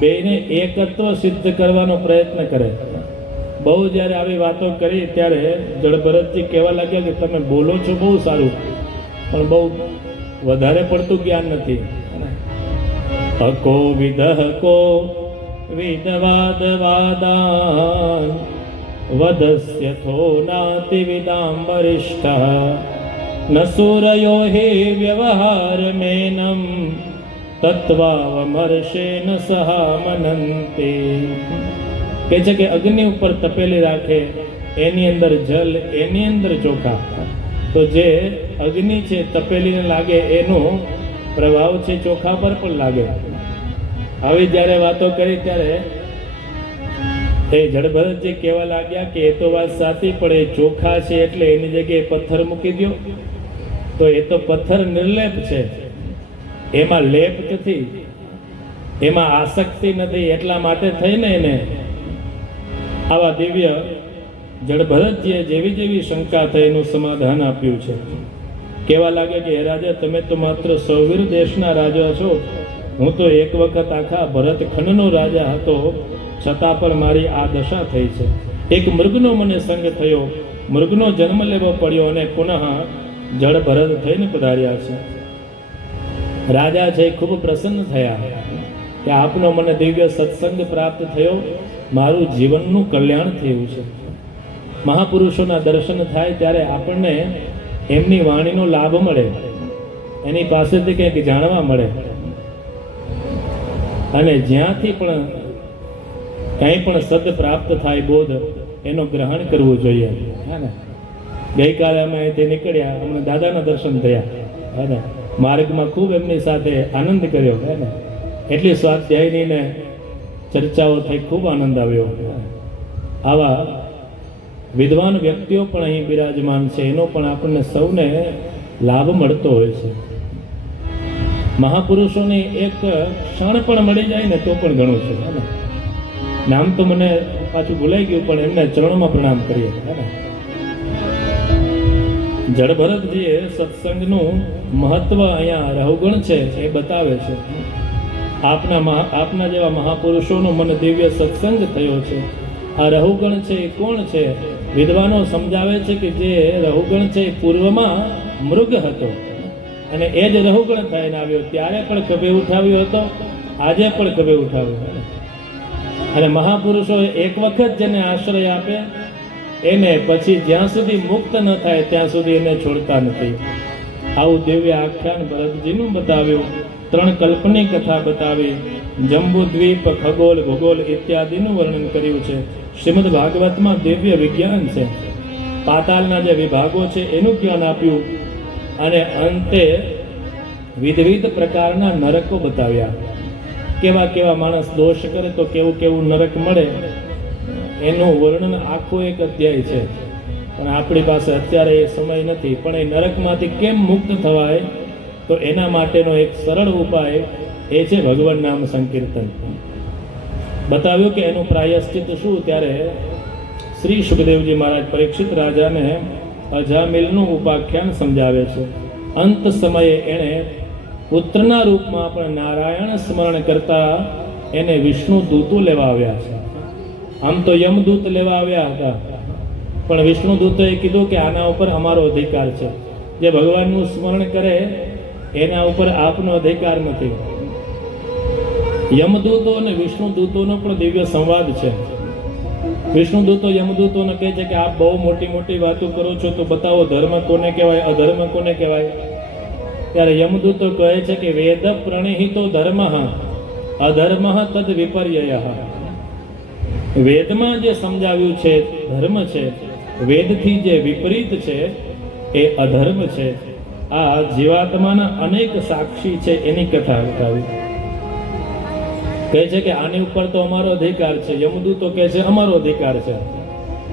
બેને એકત્વ સિદ્ધ કરવાનો પ્રયત્ન કરે. બહુ જ્યારે આવી વાતો કરી ત્યારે જળભરતજી કહેવા લાગ્યા કે તમે બોલો છો બહુ સારું, પણ બહુ વધારે પડતું જ્ઞાન નથી. અકો વિદહકો વિદવાદ વાદાન વદસ્યથો નાતિ વિદામ વરિષ્ઠ ન સૂરયો હે વ્યવહાર મેનમ તત્વાવમર્ષે ન સહામનંતે. કહે છે કે અગ્નિ ઉપર તપેલી રાખે, એની અંદર જલ, એની અંદર ચોખા. તો જે અગ્નિ છે તપેલીને લાગે એનો પ્રભાવ છે ચોખા પર પણ લાગે. આવી જ્યારે વાતો કરી ત્યારે એ જળભરતજી કહેવા લાગ્યા કે એ તો વાત સાચી, પણ એ ચોખા છે એટલે એની જગ્યાએ પથ્થર મૂકી દો. તો એ તો પથ્થર નિર્લેપ છે, એમાં લેપ નથી, એમાં આસક્તિ નથી. એટલા માટે થઈને એને આવા દિવ્ય જળભરતજીએ જેવી જેવી શંકા થઈ એનું સમાધાન આપ્યું છે. કહેવા લાગે કે હે રાજા, તમે તો માત્ર સૌવીર દેશના રાજા છો, હું તો એક વખત આખા ભરતખંડનો રાજા હતો, છતાં પણ મારી આ દશા થઈ છે. એક મૃગનો મને સંગ થયો, મૃગનો જન્મ લેવો પડ્યો અને પુનઃ જળભરત થઈને પધાર્યા છે. રાજા છે ખૂબ પ્રસન્ન થયા કે આપનો મને દિવ્ય સત્સંગ પ્રાપ્ત થયો, મારું જીવનનું કલ્યાણ થયું છે. મહાપુરુષોના દર્શન થાય ત્યારે આપણને એમની વાણીનો લાભ મળે, એની પાસેથી કંઈક જાણવા મળે, અને જ્યાંથી પણ કંઈ પણ સદ પ્રાપ્ત થાય બોધ એનો ગ્રહણ કરવું જોઈએ. હા ને, ગઈકાલે અમે અહીંથી નીકળ્યા, અમને દાદાના દર્શન થયા. હા ને, માર્ગમાં ખૂબ એમની સાથે આનંદ કર્યો. હે ને, એટલી સ્વાધ્યાયની ને ચર્ચાઓ થઈ, ખૂબ આનંદ આવ્યો. આવા વિદ્વાન વ્યક્તિઓ પણ અહીં બિરાજમાન છે, એનો પણ આપણને સૌને લાભ મળતો હોય છે. મહાપુરુષોની એક ક્ષણ પણ મળી જાય ને તો પણ ઘણું છે. હે ને, નામ તો મને પાછું ભૂલાઈ ગયું, પણ એમને ચરણોમાં પ્રણામ કરીએ. હે ને, જળભરતજીએ સત્સંગનું મહત્વ અહીંયા રઘુગણ છે એ બતાવે છે. આપના જેવા મહાપુરુષોનો મને દિવ્ય સત્સંગ થયો છે. આ રઘુગણ છે એ કોણ છે? વિદ્વાનો સમજાવે છે કે જે રઘુગણ છે એ પૂર્વમાં મૃગ હતો અને એ જ રઘુગણ થઈને આવ્યો. ત્યારે પણ ખભે ઉઠાવ્યો હતો, આજે પણ ખભે ઉઠાવ્યો. અને મહાપુરુષો એક વખત જેને આશ્રય આપે એને પછી જ્યાં સુધી મુક્ત ન થાય ત્યાં સુધી એને છોડતા નથી. આવું દિવ્ય આખ્યાન ભરતજીનું બતાવ્યું. 3 કલ્પની કથા બતાવી, જંબુદ્વીપ, ખગોળ, ભૂગોળ ઇત્યાદિનું વર્ણન કર્યું છે. શ્રીમદ ભાગવતમાં દિવ્ય વિજ્ઞાન છે, પાતાળના જે વિભાગો છે એનું જ્ઞાન આપ્યું, અને અંતે વિવિધ પ્રકારના નરકો બતાવ્યા. કેવા કેવા માણસ દોષ કરે તો કેવું કેવું નરક મળે એનું વર્ણન આખું એક અધ્યાય છે. પણ આપણી પાસે અત્યારે એ સમય નથી. પણ એ નરકમાંથી કેમ મુક્ત થવાય, તો એના માટેનો એક સરળ ઉપાય એ છે ભગવાન નામ સંકીર્તન. બતાવ્યું કે એનું પ્રાયશ્ચિત શું. ત્યારે શ્રી સુખદેવજી મહારાજ પરીક્ષિત રાજાને અજામિલનું ઉપાખ્યાન સમજાવે છે. અંત સમયે એણે પુત્રના રૂપમાં પણ નારાયણ સ્મરણ કરતા એને વિષ્ણુ દૂતો લેવા આવ્યા છે. આમ તો યમદૂત લેવા આવ્યા હતા, પણ વિષ્ણુ દૂતોએ કીધું કે આના ઉપર અમારો અધિકાર છે. જે ભગવાનનું સ્મરણ કરે એના ઉપર આપનો અધિકાર નથી. યમદૂતો અને વિષ્ણુ દૂતોનો પણ દિવ્ય સંવાદ છે. વિષ્ણુ દૂતો યમદૂતોને કહે છે કે આપ બહુ મોટી મોટી વાતો કરો છો, તો બતાવો ધર્મ કોને કહેવાય, અધર્મ કોને કહેવાય. ત્યારે યમદૂતો કહે છે કે વેદ પ્રણિહિતો ધર્મ અધર્મ તદ વિપર્યય. વેદમાં જે સમજાવ્યું છે ધર્મ છે, વેદથી જે વિપરીત છે એ અધર્મ છે. આ જીવાત્માના અનેક સાક્ષી છે એની કથા બતાવી. કહે છે કે આની ઉપર તો અમારો અધિકાર છે. યમદૂતો કહે છે અમારો અધિકાર છે.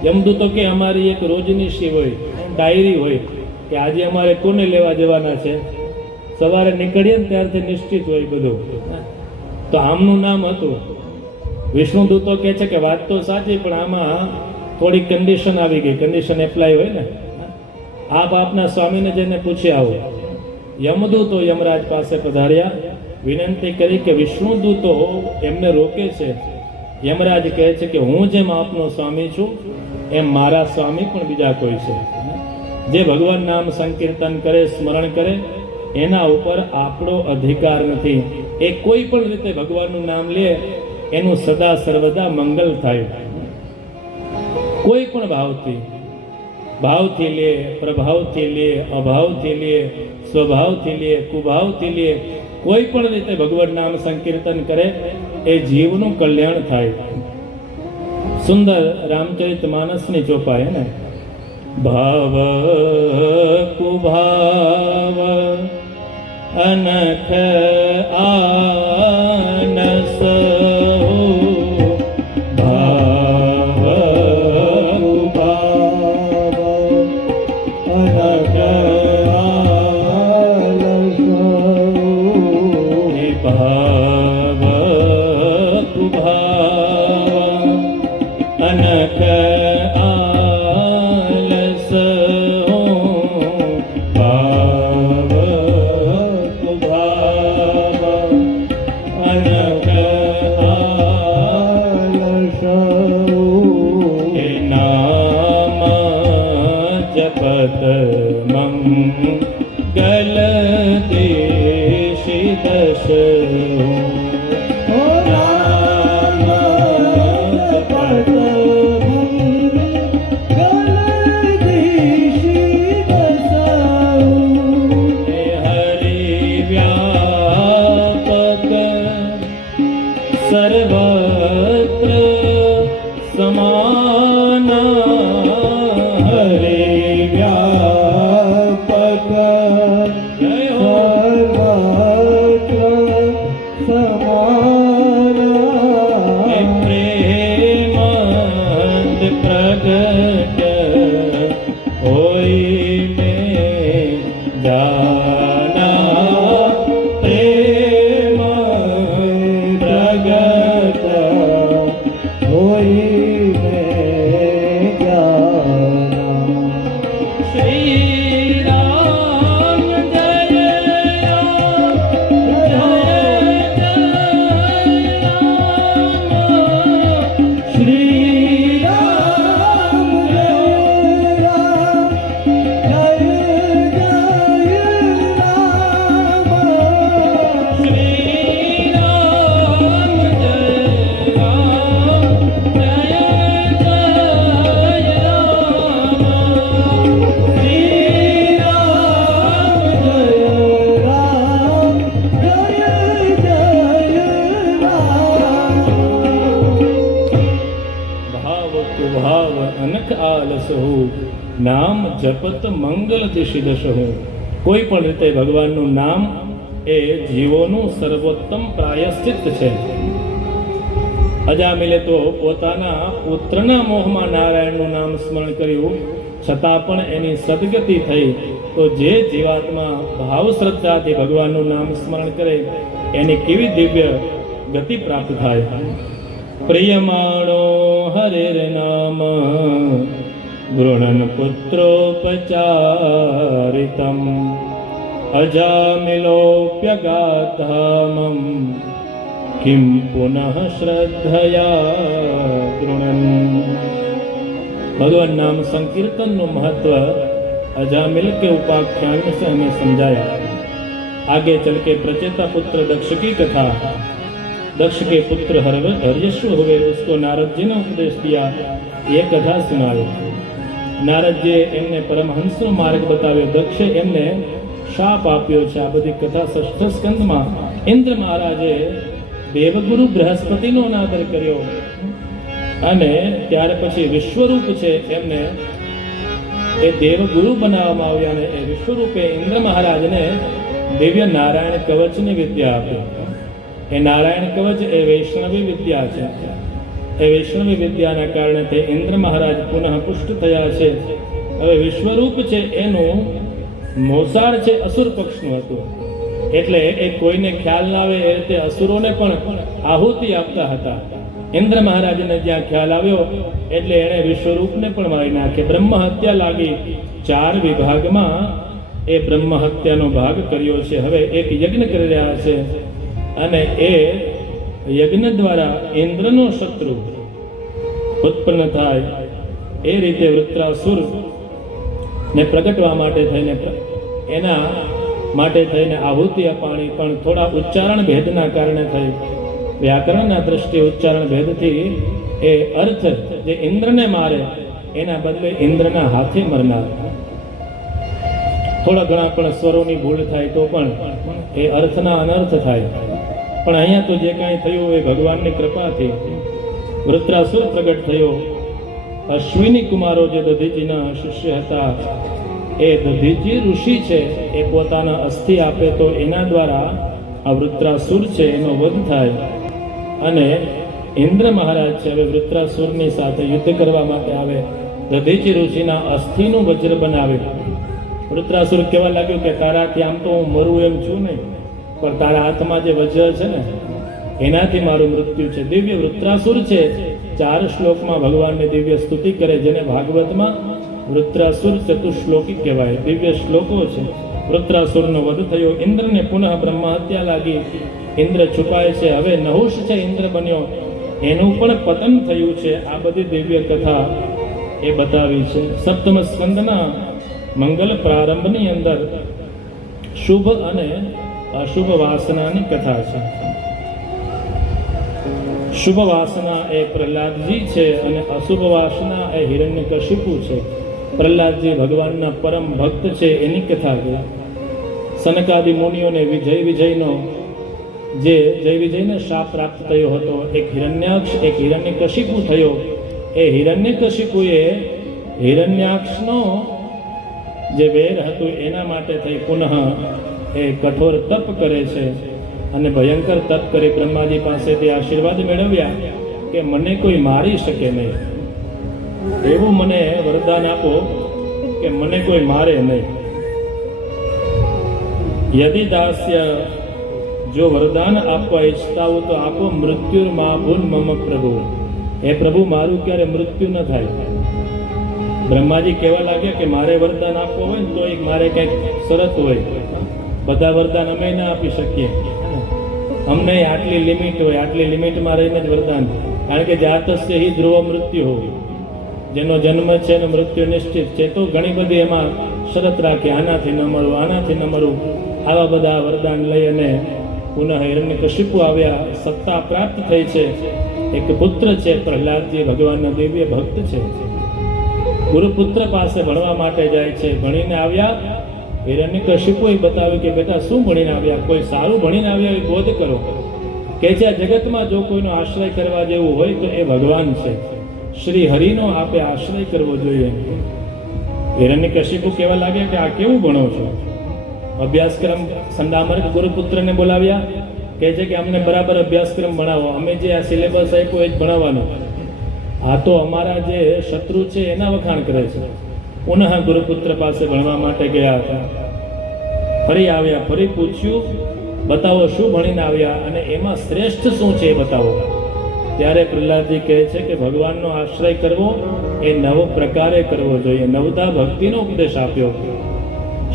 યમદૂતો કે અમારી એક રોજનીશી હોય, ડાયરી હોય કે આજે અમારે કોને લેવા જવાના છે. સવારે નીકળીએ ને ત્યારથી નિશ્ચિત હોય બધું. તો આમનું નામ હતું. વિષ્ણુદૂતો કહે છે કે વાત તો સાચી, પણ આમાં થોડી કન્ડિશન આવી ગઈ. કન્ડિશન એપ્લાય હોય ને, આપ આપના સ્વામીને જઈને પૂછી આવો. યમદૂતો યમરાજ પાસે પધાર્યા, વિનંતી કરી કે વિષ્ણુદૂતો એમને રોકે છે. યમરાજ કહે છે કે હું જેમ આપનો સ્વામી છું એમ મારા સ્વામી પણ બીજા કોઈ છે. જે ભગવાન નામ સંકીર્તન કરે, સ્મરણ કરે, એના ઉપર આપણો અધિકાર નથી. એ કોઈ પણ રીતે ભગવાનનું નામ લે એનું સદા સર્વદા મંગલ થાય. કોઈ પણ ભાવથી લે, પ્રભાવથી લે, અભાવથી લે, સ્વભાવથી લે, કુભાવથી લે, કોઈ પણ રીતે ભગવાન નામ સંકીર્તન કરે એ જીવનું કલ્યાણ થાય. સુંદર રામચરિત માનસની ચોપાઈ ને, ભાવ કુભાવ અનખ આનસ, ભાવ કુભાવ અનખ આલસ, ભાવ કુભાવ અનખ આલસ, ભાવ કુભાવ અનખ આલસ. હે નામ જપત મંગલ દેશી દશ, સર્વત્ર સમાના, હરે વ્યાપક સર્વત્ર સમાના, પ્રેમંત પ્રગટ હોય મેં જાના, પ્રેમ પ્રગટ દસહુ નામ જપત મંગલ દિશી દશહુ. કોઈ પણ રીતે ભગવાનનું નામ એ જીવોનું સર્વોત્તમ પ્રાયશ્ચિત છે. અજામિલે તો પોતાના પુત્રના મોહમાં નારાયણનું નામ સ્મરણ કર્યું, છતાં પણ એની સદગતિ થઈ. તો જે જીવાત્મા ભાવ શ્રદ્ધાથી ભગવાનનું નામ સ્મરણ કરે એની કેવી દિવ્ય ગતિ પ્રાપ્ત થાય. પ્રિયમાણો હરેર નામ ગૃણન પુત્રોપચારિતમ અજામિલોપ્યગાધામમ કિમ પુનઃ શ્રદ્ધયા ગૃણન. ભગવાન નામ સંકીર્તનનું મહત્વ अजामिल के उपाख्यान से हमें समझाया. आगे चल के प्रचेता पुत्र दक्ष की कथा. दक्ष के पुत्र हर्यश्व हुए, उसको नारद जी ने उपदेश दिया. ये कथा सुनायो. नारद जी एमने परमहंसનો માર્ગ બતાવ્યો. દક્ષે એમને શાપ આપ્યો છે. આ બધી કથા ષષ્ઠ સ્કંદમાં ઇન્દ્ર મહારાજે દેવગુરુ બૃહસ્પતિનો અનાદર કર્યો અને ત્યાર પછી વિશ્વરૂપ છે એમને એ દેવગુરુ બનાવવામાં આવ્યા અને એ વિશ્વરૂપે ઇન્દ્ર મહારાજને દિવ્ય નારાયણ કવચની વિદ્યા આપી. એ નારાયણ કવચ એ વૈષ્ણવી વિદ્યા છે. એ વૈષ્ણવી વિદ્યાના કારણે તે ઇન્દ્ર મહારાજ પુનઃ પુષ્ટ થયા છે. હવે વિશ્વરૂપ છે એનું મોસાળ છે અસુર પક્ષનું હતું, એટલે એ કોઈને ખ્યાલ ના આવે એ રીતે અસુરોને પણ આહુતિ આપતા હતા. ઇન્દ્ર મહારાજને જ્યાં ખ્યાલ આવ્યો એટલે એણે વિશ્વરૂપને પણ મારી નાખે. બ્રહ્મ હત્યા લાગી. 4 વિભાગમાં એ બ્રહ્મ હત્યાનો ભાગ કર્યો છે. હવે એક યજ્ઞ કરી રહ્યા છે અને એ યજ્ઞ દ્વારા ઇન્દ્રનો શત્રુ ઉત્પન્ન થાય એ રીતે વૃત્રાસુર ને પ્રગટવા માટે થઈને એના માટે થઈને આહુતિ અપાણી, પણ થોડા ઉચ્ચારણ ભેદના કારણે થઈ. વ્યાકરણના દ્રષ્ટિએ ઉચ્ચારણ ભેદથી એ અર્થ જે ઇન્દ્રને મારે એના બદલે ઇન્દ્રના હાથે મરનાર. થોડા ઘણા પણ સ્વરોની ભૂલ થાય તો પણ એ અર્થના અનર્થ થાય. પણ અહીંયા તો જે કાંઈ થયું એ ભગવાનની કૃપાથી વૃત્રાસુર પ્રગટ થયો. અશ્વિની કુમારો જે દધીજીના શિષ્ય હતા, એ દધીજી ઋષિ છે, એ પોતાના અસ્થિ આપે તો એના દ્વારા આ વૃત્રાસુર છે એનો વધ થાય. અને ઇન્દ્ર મહારાજ છે હવે વૃત્રાસુરની સાથે યુદ્ધ કરવા માટે આવે. દધીચી ઋષિના અસ્થિનું વજ્ર બનાવે. વૃત્રાસુર કહેવા લાગ્યો કે તારાથી આમ તો હું મરું એમ છું નહીં, પણ તારા હાથમાં જે વજ્ર છે ને એનાથી મારું મૃત્યુ છે. દિવ્ય વૃત્રાસુર છે. 4 શ્લોકમાં ભગવાનની દિવ્ય સ્તુતિ કરે, જેને ભાગવતમાં વૃત્રાસુર ચતુશ્લોકી કહેવાય. દિવ્ય શ્લોકો છે. વૃત્રાસુરનો વધ થયો. ઇન્દ્રને પુનઃ બ્રહ્મ હત્યા લાગી. ઇન્દ્ર છુપાય છે. હવે નહુષ છે ઇન્દ્ર બન્યો, એનું પણ પતન થયું છે. આ બધી દિવ્ય કથા એ બતાવી છે. સપ્તમ સ્કંદના મંગલ પ્રારંભની અંદર શુભ અને અશુભ વાસનાની કથા છે. શુભ વાસના એ પ્રહલાદજી છે અને અશુભ વાસના એ હિરણ્યકશિપુ છે. પ્રહલાદજી ભગવાનના પરમ ભક્ત છે, એની કથા છે. સનકાદિ મુનિઓને વિજયનો શાપ પ્રાપ્ત થયો હતો. એક હિરણ્યાક્ષ, એક હિરણ્યકશિપુ થયો. એ હિરણ્યકશિપુએ હિરણ્યાક્ષનો જે વેર હતું એના માટે થઈ પુનઃ એ કઠોર તપ કરે છે અને ભયંકર તપ કરી બ્રહ્માજી પાસેથી આશીર્વાદ મેળવ્યા કે મને કોઈ મારી શકે નહીં, એવું મને વરદાન આપો કે મને કોઈ મારે નહીં. યદિ દાસ્ય, જો વરદાન આપવા ઈચ્છતા હો તો આપો. મૃત્યુર્મા ભૂલ મમ પ્રભુ. હે પ્રભુ, મારું ક્યારે મૃત્યુ ન થાય. બ્રહ્માજી કહેવા લાગ્યા કે મારે વરદાન આપવો હોય ને તો એક મારે કંઈક શરત હોય. બધા વરદાન અમે ના આપી શકીએ, અમને આટલી લિમિટ હોય. આટલી લિમિટમાં રહીને જ વરદાન. કારણ કે જાતસ્ય હિ ધ્રુવ મૃત્યુ હોય, જેનો જન્મ છે ને મૃત્યુ નિશ્ચિત છે. તો ઘણી બધી એમાં શરત રાખી, આનાથી ન મળવું, આનાથી ન મળવું. આવા બધા વરદાન લઈ અને પુનઃ હિરણ્યકશિપુ આવ્યા. સત્તા પ્રાપ્ત થઈ છે. એક પુત્ર છે પ્રહલાદજી, ભગવાનના દિવ્ય ભક્ત છે. ગુરુપુત્ર પાસે ભણવા માટે જાય છે. ભણીને આવ્યા. હિરણ્યકશિપુએ બતાવ્યું કે બેટા શું ભણીને આવ્યા? કોઈ સારું ભણીને આવ્યા એ બોધ કરો. કે છે આ જગતમાં જો કોઈનો આશ્રય કરવા જેવું હોય તો એ ભગવાન છે. શ્રી હરિનો આપે આશ્રય કરવો જોઈએ. હિરણ્યકશિપુ કહેવા લાગ્યા કે આ કેવું ભણો છો? અભ્યાસક્રમ સંદામર્ક ગુરુપુત્રને બોલાવ્યા, કહે છે કે અમને બરાબર અભ્યાસક્રમ ભણાવો, અમે જે આ સિલેબસ આપ્યો એ જ ભણાવવાનું. આ તો અમારા જે શત્રુ છે એના વખાણ કરે છે. પુનઃ ગુરુપુત્ર પાસે ભણવા માટે ગયા હતા. ફરી આવ્યા, ફરી પૂછ્યું, બતાવો શું ભણીને આવ્યા અને એમાં શ્રેષ્ઠ શું છે એ બતાવો. ત્યારે પ્રહલાદજી કહે છે કે ભગવાનનો આશ્રય કરવો એ નવ પ્રકારે કરવો જોઈએ. નવધા ભક્તિનો ઉપદેશ આપ્યો.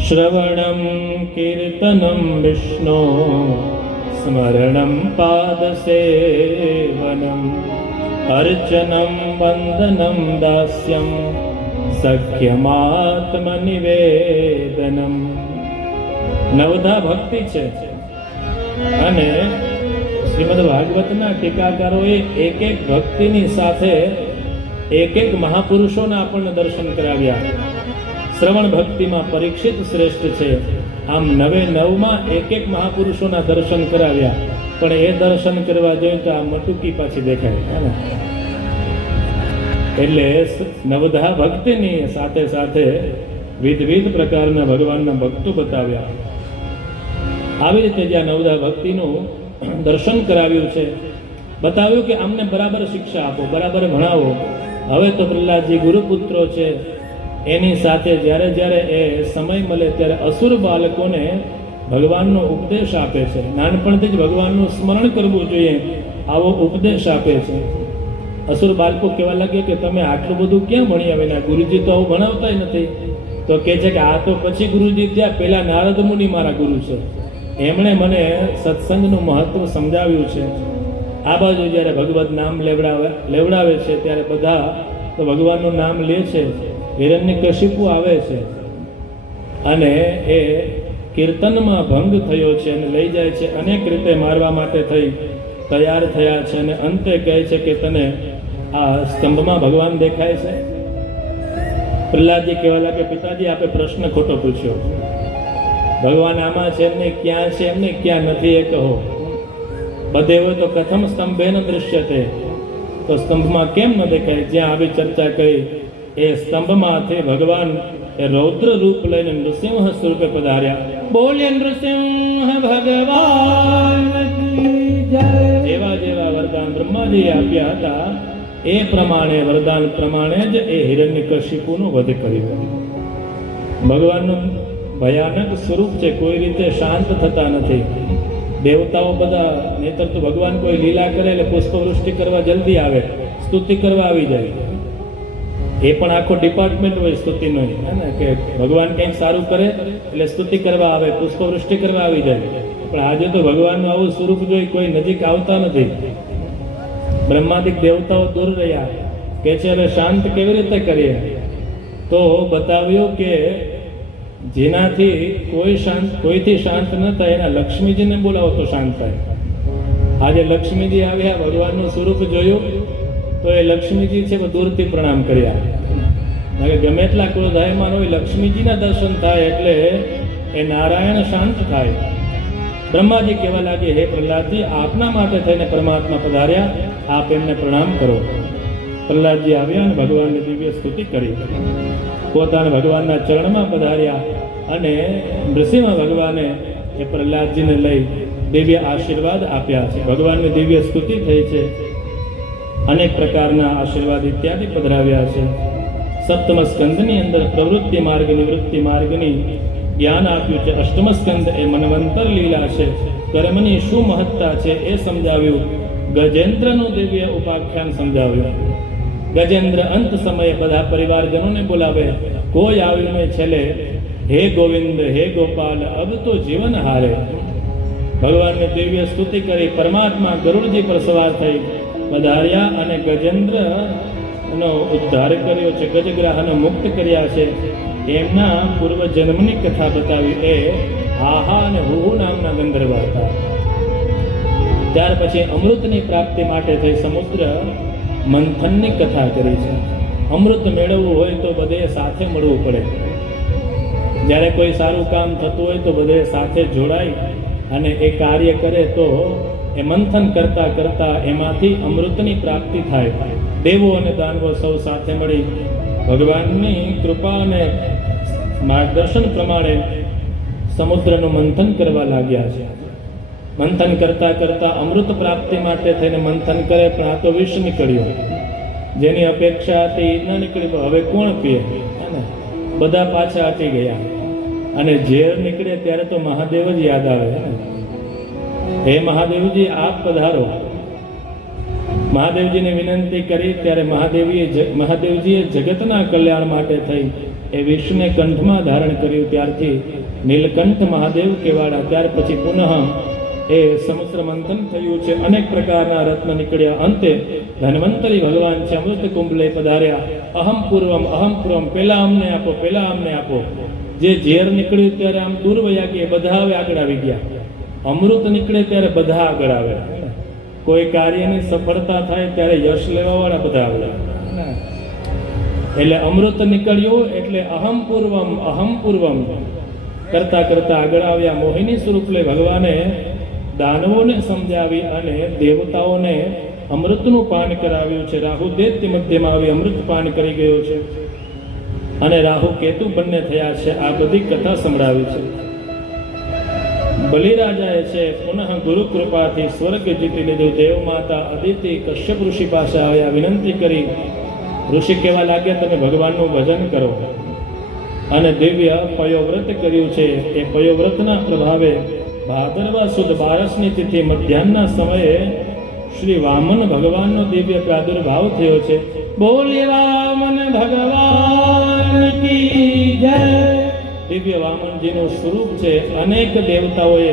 શ્રવણમ કીર્તનમ વિષ્ણુ સ્મરણમ પાદ સેવનમ અર્ચનમ વંદનમ દાસ્યમ સખ્યમાત્મ નિવેદનમ. નવધા ભક્તિ છે. અને શ્રીમદ ભાગવતના ટીકાકારોએ એક એક ભક્તિની સાથે એક એક મહાપુરુષોના આપણને દર્શન કરાવ્યા. શ્રવણ ભક્તિમાં પરીક્ષિત શ્રેષ્ઠ છે. આમ 99માં એક એક મહાપુરુષોના દર્શન કરાવ્યા. પણ એ દર્શન કરવા જોઈએ તો આ મટુકી પાછી દેખાય. એટલે નવધા ભક્તિની સાથે સાથે વિવિધ પ્રકારના ભગવાનના ભક્તો બતાવ્યા. આવી રીતે જ્યાં નવધા ભક્તિનું દર્શન કરાવ્યું છે, બતાવ્યું કે અમને બરાબર શિક્ષા આપો, બરાબર ભણાવો. હવે તો પ્રહલાદજી ગુરુપુત્રો છે, એની સાથે જ્યારે જ્યારે એ સમય મળે ત્યારે અસુર બાળકોને ભગવાનનો ઉપદેશ આપે છે. નાનપણથી જ ભગવાનનું સ્મરણ કરવું જોઈએ આવો ઉપદેશ આપે છે. અસુર બાળકો કહેવા લાગે કે તમે આટલું બધું ક્યાં ભણી આવેલા, ગુરુજી તો આવું ભણાવતા નથી. તો કહે છે કે આ તો પછી ગુરુજી ત્યાં, પહેલા નારદ મુનિ મારા ગુરુ છે, એમણે મને સત્સંગનું મહત્વ સમજાવ્યું છે. આ બાજુ જ્યારે ભગવત નામ લેવડાવે છે ત્યારે બધા તો ભગવાનનું નામ લે છે. હિરણ્યકશિપુ આવે છે અને એ કીર્તનમાં ભંગ થયો છે અને લઈ જાય છે. અનેક રીતે મારવા માટે થઈ તૈયાર થયા છે અને અંતે કહે છે કે તને આ સ્તંભમાં ભગવાન દેખાય છે. પ્રહલાદજી કહેવા લાગે, પિતાજી આપે પ્રશ્ન ખોટો પૂછ્યો. ભગવાન આમાં છે એમને ક્યાં છે, એમને ક્યાં નથી એ કહો. બધે હોય તો પ્રથમ સ્તંભેન દૃશ્યતે, તો સ્તંભમાં કેમ ન દેખાય? જ્યાં આવી ચર્ચા કરી એ સ્તંભમાંથી ભગવાન એ રૌદ્ર રૂપ લઈને નૃસિંહ સ્વરૂપે પધાર્યા. બોલે નૃસિંહ ભગવાન કી જય. જેવા જેવા વરદાન બ્રહ્માજીએ આપ્યા હતા એ પ્રમાણે, વરદાન પ્રમાણે જ એ હિરણ્યકશિપુનો વધ કર્યો. ભગવાનનું ભયાનક સ્વરૂપ છે, કોઈ રીતે શાંત થતા નથી. દેવતાઓ બધા, નહીતર તો ભગવાન કોઈ લીલા કરે એટલે પુષ્પવૃષ્ટિ કરવા જલ્દી આવે, સ્તુતિ કરવા આવી જાય. એ પણ આખો ડિપાર્ટમેન્ટ હોય સ્તુતિનો, ને કે ભગવાન કંઈક સારું કરે એટલે સ્તુતિ કરવા આવે, પુષ્પવૃષ્ટિ કરવા આવી જાય. પણ આજે તો ભગવાનનું આવું સ્વરૂપ જોઈ કોઈ નજીક આવતા નથી. બ્રહ્માદિક દેવતાઓ દૂર રહ્યા, કે છે હવે શાંત કેવી રીતે કરીએ? તો બતાવ્યું કે જેનાથી કોઈથી શાંત ન થાય એના લક્ષ્મીજીને બોલાવો તો શાંત થાય. આજે લક્ષ્મીજી આવ્યા, ભગવાનનું સ્વરૂપ જોયું તો એ લક્ષ્મીજી છે દૂરથી પ્રણામ કર્યા. ગમે એટલા ક્રોધાયમાન હોય, લક્ષ્મીજીના દર્શન થાય એટલે એ નારાયણ શાંત થાય. બ્રહ્માજી કહેવા લાગે, હે પ્રહલાદજી, આપના માટે થઈને પરમાત્મા પધાર્યા, આપ એમને પ્રણામ કરો. પ્રહલાદજી આવ્યા અને ભગવાનની દિવ્ય સ્તુતિ કરી, પોતાના ભગવાનના ચરણમાં પધાર્યા અને નૃસિંહ ભગવાને એ પ્રહલાદજીને લઈ દિવ્ય આશીર્વાદ આપ્યા છે. ભગવાનની દિવ્ય સ્તુતિ થઈ છે, અનેક પ્રકારના આશીર્વાદ ઇત્યાદિ પધરાવ્યા છે. સપ્તમ સ્કંદની અંદર પ્રવૃત્તિ માર્ગ નિવૃત્તિ માર્ગની જ્ઞાન આપ્યું છે. અષ્ટમ સ્કંદ એ મનવંતર લીલા છે, કર્મની શું મહત્તા છે એ સમજાવ્યું. ગજેન્દ્રનું દિવ્ય ઉપાખ્યાન સમજાવ્યું. ગજેન્દ્ર અંત સમયે બધા પરિવારજનોને બોલાવે, કોઈ આવ્યું નહીં છેલ્લે, હે ગોવિંદ, હે ગોપાલ, અબ તો જીવન હારે. ભગવાનની દિવ્ય સ્તુતિ કરી પરમાત્મા ગરુડજી પર સવાર થઈ પધાર્યા અને ગજેન્દ્રનો ઉદ્ધાર કર્યો છે, ગજગ્રાહને મુક્ત કર્યા છે. એમના પૂર્વ જન્મની કથા બતાવી. એ હાહા અને હુહુ નામના ગંધર્વ હતા. ત્યાર પછી અમૃતની પ્રાપ્તિ માટે થઈ સમુદ્ર મંથનની કથા કરી છે. અમૃત મેળવવું હોય તો બધે સાથે મળવું પડે. જ્યારે કોઈ સારું કામ થતું હોય તો બધે સાથે જોડાય અને એ કાર્ય કરે તો એ મંથન કરતા કરતા એમાંથી અમૃતની પ્રાપ્તિ થાય. દેવો અને દાનવો સૌ સાથે મળી ભગવાનની કૃપા અને માર્ગદર્શન પ્રમાણે સમુદ્રનું મંથન કરવા લાગ્યા છે. મંથન કરતા કરતા અમૃત પ્રાપ્તિ માટે થઈને મંથન કરે, પણ આ તો વિષ નીકળ્યો. જેની અપેક્ષા હતી ન નીકળી. હવે કોણ પીએ? બધા પાછા હટી ગયા. અને ઝેર નીકળે ત્યારે તો મહાદેવ જ યાદ આવે. હે મહાદેવજી, આપ પધારો. મહાદેવજીને વિનંતી કરી ત્યારે મહાદેવજીએ જગતના કલ્યાણ માટે થઈ એ વિષને કંઠમાં ધારણ કર્યું. ત્યારથી નીલકંઠ મહાદેવ કહેવાડા. ત્યાર પછી પુનઃ એ સમુદ્ર મંથન થયું છે. અનેક પ્રકારના રત્ન નીકળ્યા. અંતે ધન્વંતરી ભગવાન છે અમૃત કુંભલે પધાર્યા. અહમ પૂર્વમ, પેલા અમને આપો, પેલા અમને આપો. જે ઝેર નીકળ્યું ત્યારે આમ દૂર વયા ગયા, બધા હવે આગળ આવી ગયા. અમૃત નીકળે ત્યારે બધા આગળ આવે. કોઈ કાર્યની સફળતા થાય ત્યારે યશ લેવા વાળા બધા આવ્યા. એટલે અમૃત નીકળ્યું એટલે અહમ પૂર્વમ કરતા કરતા આગળ આવ્યા. મોહિની સ્વરૂપ લઈ ભગવાને દાનવોને સમજાવી અને દેવતાઓને અમૃતનું પાન કરાવ્યું છે. રાહુ દૈત્ય મધ્યમાં આવી અમૃત પાન કરી ગયો છે અને રાહુ કેતુ બંને થયા છે. આ બધી કથા સંભળાવી છે. બલિરાજાએ છે પુનઃ ગુરુ કૃપાથી સ્વર્ગ જીતી લીધું. દેવ માતા અદિતિ કશ્યપ ઋષિ પાસે આવ્યા, વિનંતી કરી. ઋષિ કહેવા લાગ્યા, તમે ભગવાનનું ભજન કરો. અને દિવ્ય પયોવ્રત કર્યું છે. એ પયોવ્રતના પ્રભાવે ભાદરવા સુદ 12ની તિથિ મધ્યાહ્નના સમયે શ્રી વામન ભગવાનનો દિવ્ય પ્રાદુર્ભાવ થયો છે. બોલે વામન ભગવાન કી જય. દિવ્ય વામનજીનું સ્વરૂપ છે. અનેક દેવતાઓએ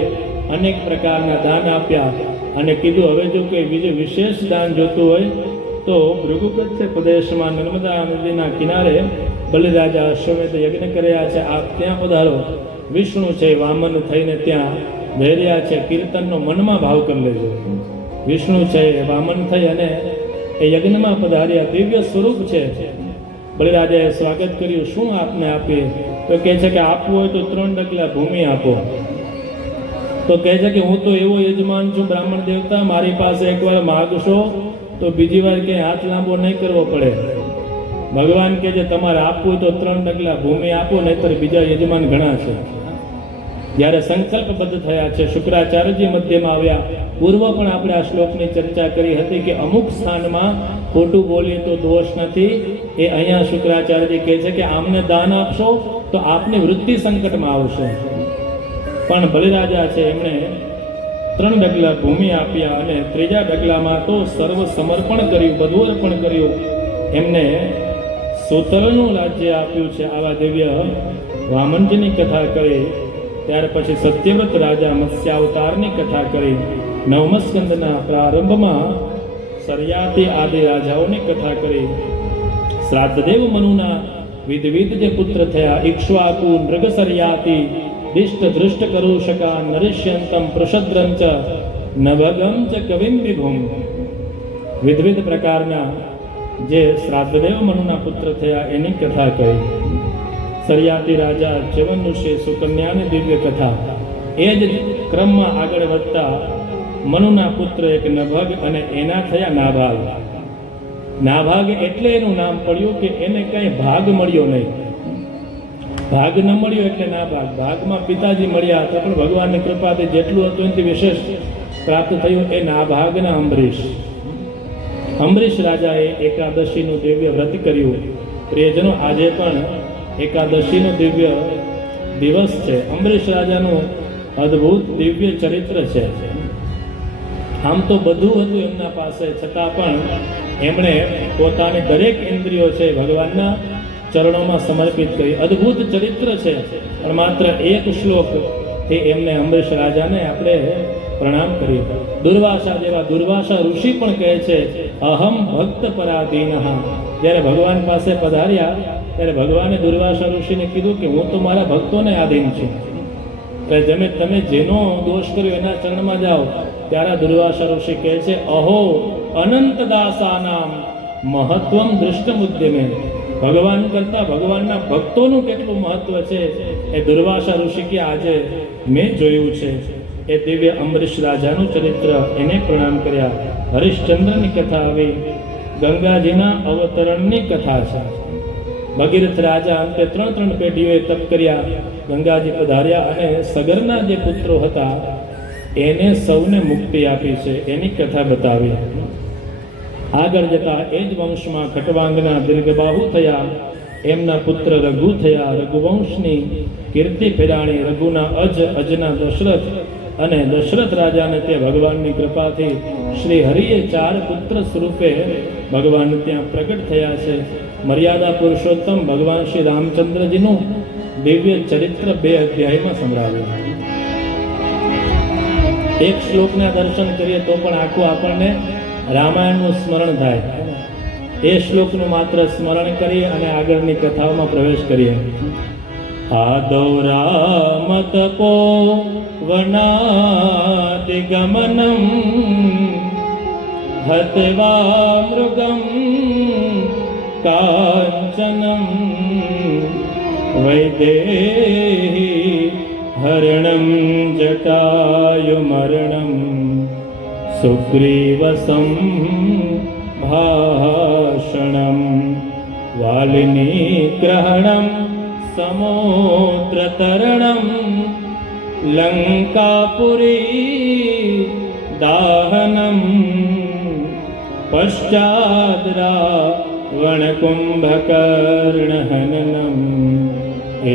અનેક પ્રકારના દાન આપ્યા અને કીધું હવે જો કોઈ બીજું વિશેષ દાન જોતું હોય તો ભૃગુકચ્છ પ્રદેશમાં નર્મદા નદીના કિનારે બલિરાજા અશ્વમેધ યજ્ઞ કર્યા છે. આપ ત્યાં પધારો. વિષ્ણુ છે વામન થઈને ત્યાં ભેર્યા છે. કીર્તનનો મનમાં ભાવ કરી લેજો. વિષ્ણુ છે વામન થઈ અને એ યજ્ઞમાં પધાર્યા. દિવ્ય સ્વરૂપ છે. બલિરાજાએ સ્વાગત કર્યું. શું આપને આપીએ? તો કહે છે કે આપવું હોય તો 3 ડગલા ભૂમિ આપો. તો કહે છે કે હું તો એવો યજમાન છું બ્રાહ્મણ દેવતા, મારી પાસે એકવાર માગશો તો બીજી વાર ક્યાંય હાથ લાંબો નહીં કરવો પડે. ભગવાન કહે છે તમારે આપવું તો 3 ડગલા ભૂમિ આપો, નહીતર બીજા યજમાન ઘણા છે. જ્યારે સંકલ્પબદ્ધ થયા છે, શુક્રાચાર્યજી મધ્યમાં આવ્યા. પૂર્વ પણ આપણે આ શ્લોકની ચર્ચા કરી હતી કે અમુક સ્થાનમાં ખોટું બોલીએ તો દોષ નથી. એ અહીંયા શુક્રાચાર્યજી કહે છે કે આમને દાન આપશો તો આપની વૃત્તિ સંકટમાં આવશે. પણ બલિરાજા છે એમણે 3 ડગલા ભૂમિ આપ્યા અને 3જા ડગલામાં તો સર્વ સમર્પણ કર્યું, બધું અર્પણ કર્યું. એમને સૂતરનું રાજ્ય આપ્યું છે. આવા દિવ્ય વામનજીની કથા કરી. ત્યાર પછી સત્યવ્રત રાજા મત્સ્યાવતારની કથા કરી. 9મા સ્કંદના પ્રારંભમાં સર્યાતિ આદિ રાજાઓની કથા કરી. શ્રાદ્ધદેવ મનુના વિધવિધ જે પુત્ર થયા, ઇક્ષ્વાકુ નૃગ સર્યાતિ દિષ્ટ દૃષ્ટ કરુષકા નરિષ્યંતમ પૃષદ્રં ચ નભગમ ચ કવિમ વિભુમ. વિધવિધ પ્રકારના જે શ્રાદ્ધદેવ મનુના પુત્ર થયા એની કથા કહી. સર્યાતિ રાજા ચ્યવન ઋષિ સુકન્યાની દિવ્ય કથા. એ જ ક્રમમાં આગળ વધતા મનુના પુત્ર એક નભગ અને એના થયા નાભાગ. નાભાગ એટલે એનું નામ પડ્યું કે એને કઈ ભાગ મળ્યો નહીં. ભાગ ન મળ્યો એટલે નાભાગ. ભાગમાં પિતાજી મળ્યા હતા પણ ભગવાનની કૃપાથી જેટલું હતું એનાથી વિશેષ પ્રાપ્ત થયું એ નાભાગના અંબરીશ. અંબરીશ રાજાએ એકાદશીનું દિવ્ય વ્રત કર્યું. પ્રિયજનો, આજે પણ એકાદશીનો દિવ્ય દિવસ છે. અંબરીશ રાજાનું અદ્ભુત દિવ્ય ચરિત્ર છે. આમ તો બધું હતું એમના પાસે, છતાં પણ એમણે પોતાની દરેક ઇન્દ્રિયો છે ભગવાનના ચરણોમાં સમર્પિત કરી. અદ્ભુત ચરિત્ર છે. પણ માત્ર એક શ્લોક એ એમને અંબરીશ રાજાને આપણે પ્રણામ કરીએ. દુર્વાસા જેવા દુર્વાસા ઋષિ પણ કહે છે અહમ ભક્ત પરાધીન. જ્યારે ભગવાન પાસે પધાર્યા ત્યારે ભગવાને દુર્વાસા ઋષિને કીધું કે હું તો મારા ભક્તોને આધીન છું. એટલે તમે જેનો દોષ કર્યો એના ચરણમાં જાઓ. ત્યારે દુર્વાસા ઋષિ કહે છે અહો અનંત દાસાનામ મહત્વમ દૃષ્ટમુદ્યમે. ભગવાન કરતા ભગવાનના ભક્તોનું કેટલું મહત્વ છે એ દુર્વાસા ઋષિ કે આજે મેં જોયું છે. એ દિવ્ય અંબરીશ રાજાનું ચરિત્ર, એને પ્રણામ કર્યા. હરિશ્ચંદ્રની કથા આવી, ગંગાજીના અવતરણની કથા છે. ભગીરથ રાજા અંતે 3 પેઢીઓએ તપ કર્યા, ગંગાજી પધાર્યા અને સગરના જે પુત્રો હતા એને સૌને મુક્તિ આપી છે, એની કથા બતાવી. આગળ જતા એ જ વંશમાં ખટવાંગના દીર્ઘબાહુ થયા, એમના પુત્ર રઘુ થયા. રઘુવંશની કીર્તિ ફેરાણી. રઘુના અજના દશરથ અને દશરથ રાજાને તે ભગવાનની કૃપાથી શ્રી હરિએ 4 પુત્ર સ્વરૂપે ભગવાન ત્યાં પ્રગટ થયા છે. મર્યાદા પુરુષોત્તમ ભગવાન શ્રી રામચંદ્રજીનું દિવ્ય ચરિત્ર 2 અધ્યાયમાં સંભળાવ્યું. એક શ્લોકના દર્શન કરીએ તો પણ આખું આપણને રામાયણનું સ્મરણ થાય. એ શ્લોકનું માત્ર સ્મરણ કરીએ અને આગળની કથાઓમાં પ્રવેશ કરીએ. આદૌ રામ તપો વનાદિગમનમ હત્વા મૃગમ કાંચનમ વૈદેહી હરણમ જટાયુમર્ણમ સુગ્રીવસં ભાષણમ વાલ્મીગ્રહણમ સમુદ્રતરણમ લંકાપુરી દાહનમ પશ્ચાદ રાવણકુંભકર્ણહનનમ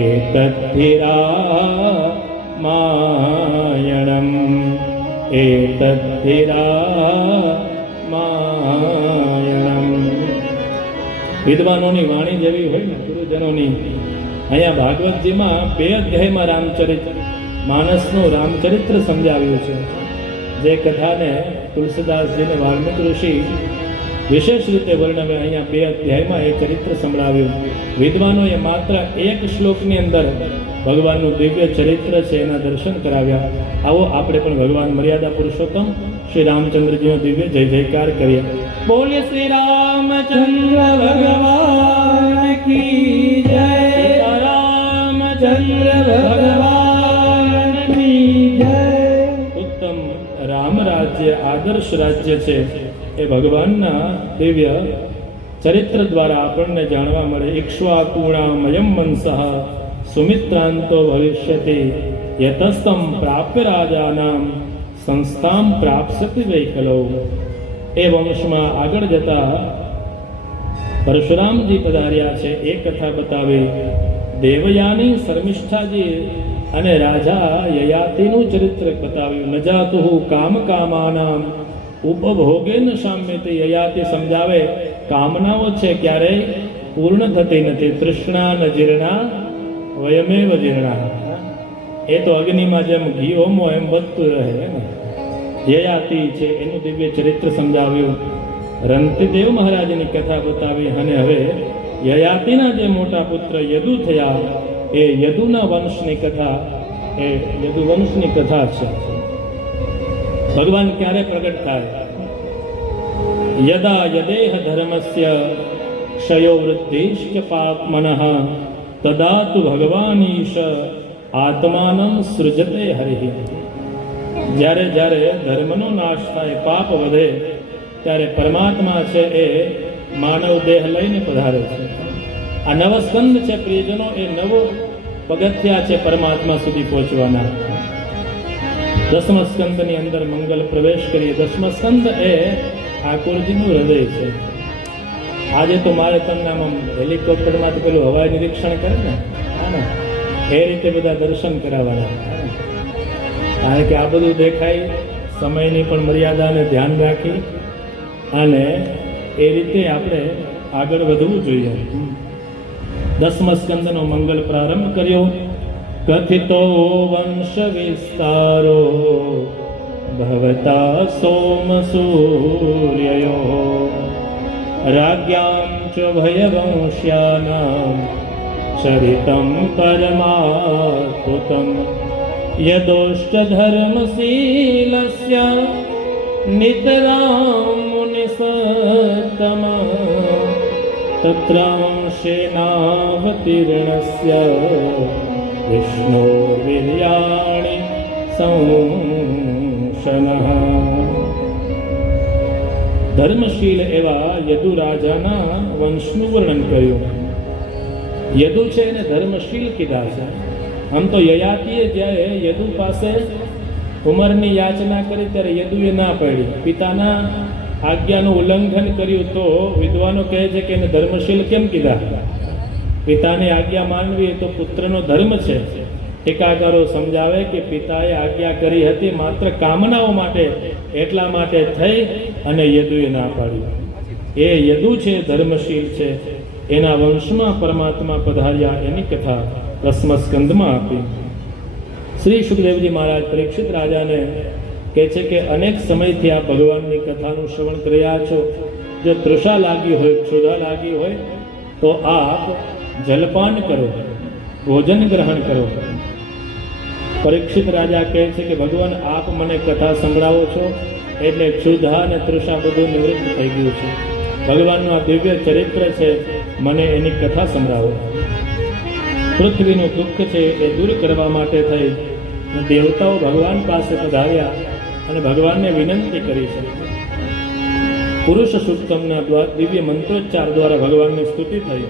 એતદ્ધિરામાયણમ એતદ્ધિરામાયણમ. વિદ્વાનોની વાણી જેવી હોય ને ગુરુજનોની, અહીંયા ભાગવતજીમાં 2 અધ્યાયમાં રામચરિત માનસનું રામચરિત્ર સમજાવ્યું છે. જે કથાને તુલસીદાસજીને વાલ્મીક ઋષિ વિશેષ રીતે વર્ણવે, અહીંયા 2 અધ્યાયમાં એ ચરિત્ર સંભળાવ્યું. વિદ્વાનોએ માત્ર 1 શ્લોકની અંદર ભગવાનનું દિવ્ય ચરિત્ર છે એના દર્શન કરાવ્યા. આવો આપણે પણ ભગવાન મર્યાદા પુરુષોત્તમ શ્રી રામચંદ્રજીનો દિવ્ય જય જયકાર કરીએ. બોલે શ્રી રામચંદ્ર ભગવાન કી જય. રામચંદ્ર ભગવાન કી જય. ઉત્તમ રામ રાજ્ય આદર્શ રાજ્ય છે એ ભગવાનના દિવ્ય ચરિત્ર દ્વારા આપણને જાણવા મળે. ઇક્ષ્વાકુણામયમ વંશઃ સુમિત્રાંતો ભવિષ્યતિ યતસ્તમ પ્રાપ્ય રાજાનામ સંસ્થામ પ્રાપ્સ્યતિ વૈકલો. એ વંશમાં આગળ જતા પરશુરામજી પધાર્યા છે, એ કથા બતાવી. દેવયાની શર્મિષ્ઠાજી અને રાજા યયાતિનું ચરિત્ર બતાવ્યું. ન જાતુઃ કામ કામાનામ ઉપભોગેન સામ્યતે. યયાતિ સમજાવે કામનાઓ છે ક્યારેય પૂર્ણ થતી નથી. તૃષ્ણા ન જીર્ણા વયમેવ જીર્ણા. એ તો અગ્નિમાં જેમ ઘી હોમો એમ વધતું રહે ને. યયાતિ છે એનું દિવ્ય ચરિત્ર સમજાવ્યું. રંતિદેવ મહારાજની કથા બતાવી. અને હવે યયાતિના જે મોટા પુત્ર યદુ થયા, એ યદુના વંશની કથા, એ યદુવંશની કથા છે. ભગવાન ક્યારે પ્રગટ થાય? યદા યદેહ ધર્મસ્ય ક્ષયો વૃદ્ધિશ્ચ પાપમનઃ તદા તુ ભગવાનીશ આત્માનં સૃજતે હરિ. જ્યારે જ્યારે ધર્મનો નાશ થાય, પાપ વધે, ત્યારે પરમાત્મા છે એ માનવ દેહ લઈને પધારે છે. આ નવસ્કંદ છે પ્રિયજનો, એ નવો પગથિયા છે પરમાત્મા સુધી પહોંચવાના. 10મ સ્કંદની અંદર મંગલ પ્રવેશ કરીએ. 10મ સ્કંદ એ ઠાકોરજીનું હૃદય છે. આજે તો મારે તમને આમ હેલિકોપ્ટરમાંથી પેલું હવાઈ નિરીક્ષણ કરે ને, એ રીતે બધા દર્શન કરાવવાના. કારણ કે આ બધું દેખાય, સમયની પણ મર્યાદાને ધ્યાન રાખી અને એ રીતે આપણે આગળ વધવું જોઈએ. 10મ સ્કંદનો મંગલ પ્રારંભ કર્યો. કથિતો વંશ વિસ્તારો ભવતા સોમ સૂર્યયો રાજ્યામ ચ ભયવંશ્યાનામ ચરિતમ પરમાત્મતમ યદોષ્ટ ધર્મશીલસ્ય નિતરામ મુનિસત્તમ તત્રાંશેનાવતીર્ણસ્ય વિષ્ણોર્વીર્યાણિ સંવર્ધનમ. દર્શન. ધર્મશીલ એવા યદુ રાજાના વંશનું વર્ણન કર્યું. યદુ છે એને ધર્મશીલ કીધા છે. આમ તો યયાતિએ જ્યારે યદુ પાસે ઉંમરની યાચના કરી ત્યારે યદુએ ના પાડી, પિતાના આજ્ઞાનું ઉલ્લંઘન કર્યું, તો વિદ્વાનો કહે છે કે એને ધર્મશીલ કેમ કીધા? પિતાની આજ્ઞા માનવી એ તો પુત્રનો ધર્મ છે. ટીકાકારો સમજાવે કે પિતાએ આજ્ઞા કરી હતી માત્ર કામનાઓ માટે, એટલા માટે થઈ અને યદુએ ના પાડી. એ યદુ છે ધર્મશીલ છે, એના વંશમાં પરમાત્મા પધાર્યા એની કથા દસમ સ્કંદમાં આપી. શ્રી સુખદેવજી મહારાજ પરીક્ષિત રાજાને કહે છે કે અનેક સમયથી આ ભગવાનની કથાનું શ્રવણ કરી રહ્યા છો. જો તૃષા લાગી હોય, ક્ષુધા લાગી હોય તો આપ જલપાન કરો, ભોજન ગ્રહણ કરો. પરીક્ષિત રાજા કહે છે કે ભગવાન આપ મને કથા સંભળાવો છો એટલે ક્ષુધા અને તૃષા બધું નિવૃત્ત થઈ ગયું છે. ભગવાનનું આ દિવ્ય ચરિત્ર છે, મને એની કથા સંભળાવો. પૃથ્વીનું દુઃખ છે એ દૂર કરવા માટે થઈ દેવતાઓ ભગવાન પાસે પધાર્યા અને ભગવાનને વિનંતી કરી છે. પુરુષ સૂક્તમના દિવ્ય મંત્રોચ્ચાર દ્વારા ભગવાનની સ્તુતિ થઈ.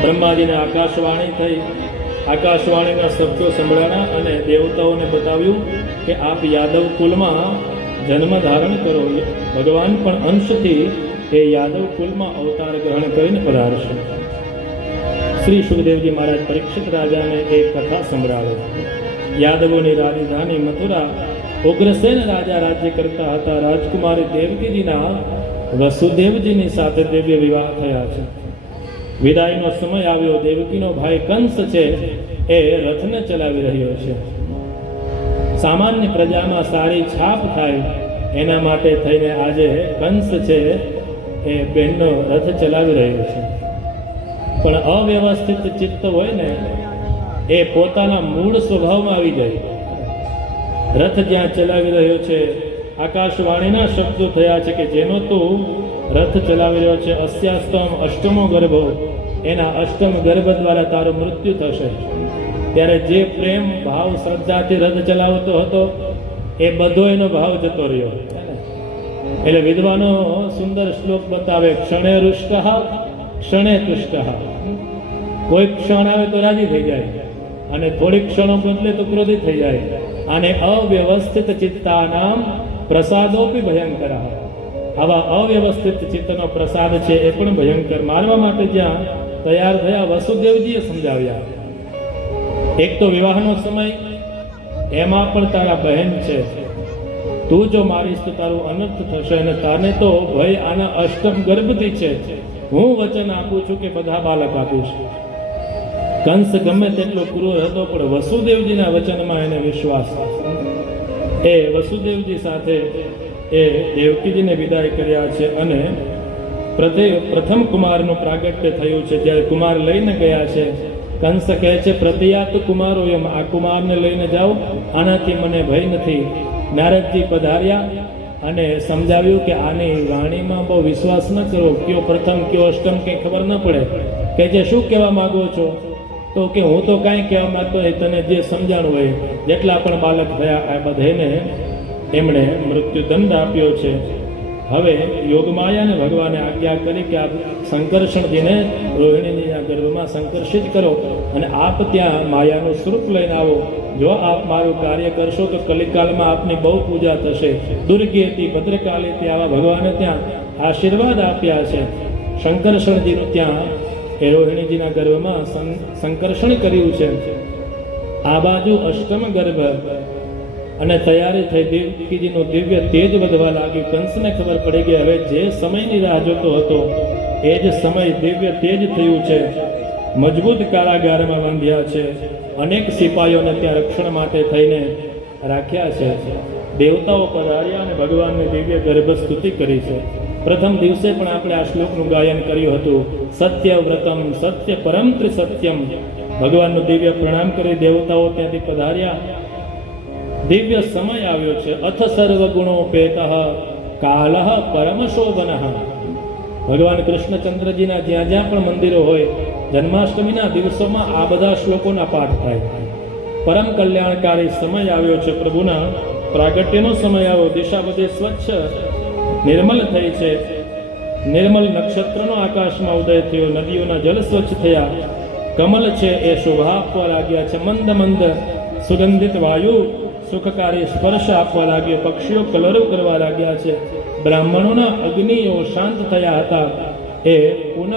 બ્રહ્માજીને આકાશવાણી થઈ. આકાશવાણીના શબ્દો સંભળાણા અને દેવતાઓને બતાવ્યું કે આપ યાદવ કુલમાં જન્મ ધારણ કરો. ભગવાન પણ અંશથી એ યાદવ કુલમાં અવતાર ગ્રહણ કરીને પધારશે. શ્રી સુખદેવજી મહારાજ પરીક્ષિત રાજાને એ કથા સંભળાવે. યાદવોની રાજધાની મથુરા ઉગ્રસેન રાજા રાજ્ય કરતા હતા. રાજકુમારી દેવકીજીના વસુદેવજીની સાથે દિવ્ય વિવાહ થયા છે. વિદાયનો સમય આવ્યો. દેવકીનો ભાઈ કંસ છે એ રથને ચલાવી રહ્યો છે. સામાન્ય પ્રજામાં સારી છાપ થાય એના માટે થઈને આજે કંસ છે એ બહેનનો રથ ચલાવી રહ્યો છે. પણ અવ્યવસ્થિત ચિત્ત હોય ને એ પોતાના મૂળ સ્વભાવમાં આવી જાય. રથ જ્યાં ચલાવી રહ્યો છે, આકાશવાણીના શબ્દો થયા છે કે જેનો તું રથ ચલાવી રહ્યો છે, અસ્યાસ્તમ અષ્ટમો ગર્ભો, એના અષ્ટમ ગર્ભ દ્વારા તારું મૃત્યુ થશે. ત્યારે જે પ્રેમ ભાવ શ્રદ્ધાથી રથ ચલાવતો હતો એ બધો એનો ભાવ જતો રહ્યો. એટલે વિદ્વાનો સુંદર શ્લોક બતાવે, ક્ષણે રુષ્ટ ક્ષણે તુષ્ટ. કોઈ ક્ષણ આવે તો રાજી થઈ જાય અને થોડીક ક્ષણો બદલે તો ક્રોધિત થઈ જાય. અને અવ્યવસ્થિત ચિત્તાનામ પ્રસાદોપી ભયંકર. આવા અવ્યવસ્થિત ચિત્તનો પ્રસાદ છે એ પણ ભયંકર. મારવા માટે જ્યાં તૈયાર થયા વસુદેવજીએ સમજાવ્યા. એક તો વિવાહનો સમય, એમાં પણ તારા બહેન છે, તું જો મારીશ તો તારું અનર્થ થશે અને તારને તો ભય આના અષ્ટમ ગર્ભથી છે. હું વચન આપું છું કે બધા બાળક આપીશ. કંસ ગમે તેટલો ક્રૂર હતો પણ વસુદેવજીના વચનમાં એને વિશ્વાસ. એ વસુદેવજી સાથે એ દેવકીજીને વિદાય કર્યા છે અને પ્રથમ કુમારનું પ્રાગટ્ય થયું છે. જ્યારે કુમાર લઈને ગયા છે, કંસ કહે છે પ્રતિયાત કુમારો એમ, આ કુમારને લઈને જાઓ, આનાથી મને ભય નથી. નારદજી પધાર્યા અને સમજાવ્યું કે આની વાણીમાં બહુ વિશ્વાસ ન કરો, કયો પ્રથમ કયો અષ્ટમ કંઈ ખબર ન પડે. કે જે શું કહેવા માંગો છો? તો કે હું તો કાંઈ કહેવા માંગતો નહીં, તને જે સમજાણું હોય. જેટલા પણ બાળક થયા આ બધાને એમણે મૃત્યુદંડ આપ્યો છે. હવે યોગમાયાને ભગવાને આજ્ઞા કરી કે આપ સંકર્ષણજીને રોહિણીજીના ગર્ભમાં સંકર્ષિત કરો અને આપ ત્યાં માયાનું સ્વરૂપ લઈને આવો. જો આપ મારું કાર્ય કરશો તો કલિકાલમાં આપની બહુ પૂજા થશે. દુર્ગેતી ભદ્રકાલીથી આવા ભગવાને ત્યાં આશીર્વાદ આપ્યા છે. સંકર્ષણજીનું ત્યાં એ રોહિણીજીના ગર્ભમાં સંકર્ષણ કર્યું છે. આ બાજુ અષ્ટમ ગર્ભ અને તૈયારી થઈ. દેવકીજીનું દિવ્ય તેજ વધવા લાગ્યું. કંસને ખબર પડી ગઈ હવે જે સમયની રાહ જોતો હતો એ જ સમય દિવ્ય તેજ થયું છે. મજબૂત કારાગારમાં બાંધ્યા છે. અનેક સિપાહીઓને ત્યાં રક્ષણ માટે થઈને રાખ્યા છે. દેવતાઓ પધાર્યા અને ભગવાનની દિવ્ય ગર્ભ સ્તુતિ કરી છે. પ્રથમ દિવસે પણ આપણે આ શ્લોકનું ગાયન કર્યું હતું. સત્ય વ્રતમ સત્ય પરમ ત્રિસત્યમ. ભગવાનનું દિવ્ય પ્રણામ કરી દેવતાઓ ત્યાંથી પધાર્યા. દિવ્ય સમય આવ્યો છે. અથ સર્વગુણો પેતઃ કાલઃ પરમ શોભનઃ. ભગવાન કૃષ્ણચંદ્રજીના જ્યાં જ્યાં પણ મંદિરો હોય, જન્માષ્ટમીના દિવસોમાં આ બધા શ્લોકોના પાઠ થાય. પરમ કલ્યાણકારી સમય આવ્યો છે પ્રભુના પ્રાગટ્યનો સમય આવ્યો, દિશા બધી સ્વચ્છ નિર્મલ થઈ છે. નિર્મલ નક્ષત્રનો આકાશમાં ઉદય થયો, નદીઓના જળ સ્વચ્છ થયા, કમલ છે એ શોભા આપવા લાગ્યા છે, મંદ મંદ સુગંધિત વાયુ સુખકારી સ્પર્શ આપવા લાગ્યો, પક્ષીઓ કલરવ કરવા લાગ્યા છે, બ્રાહ્મણોના અગ્નિઓ શાંત થયા હતા એ પુનઃ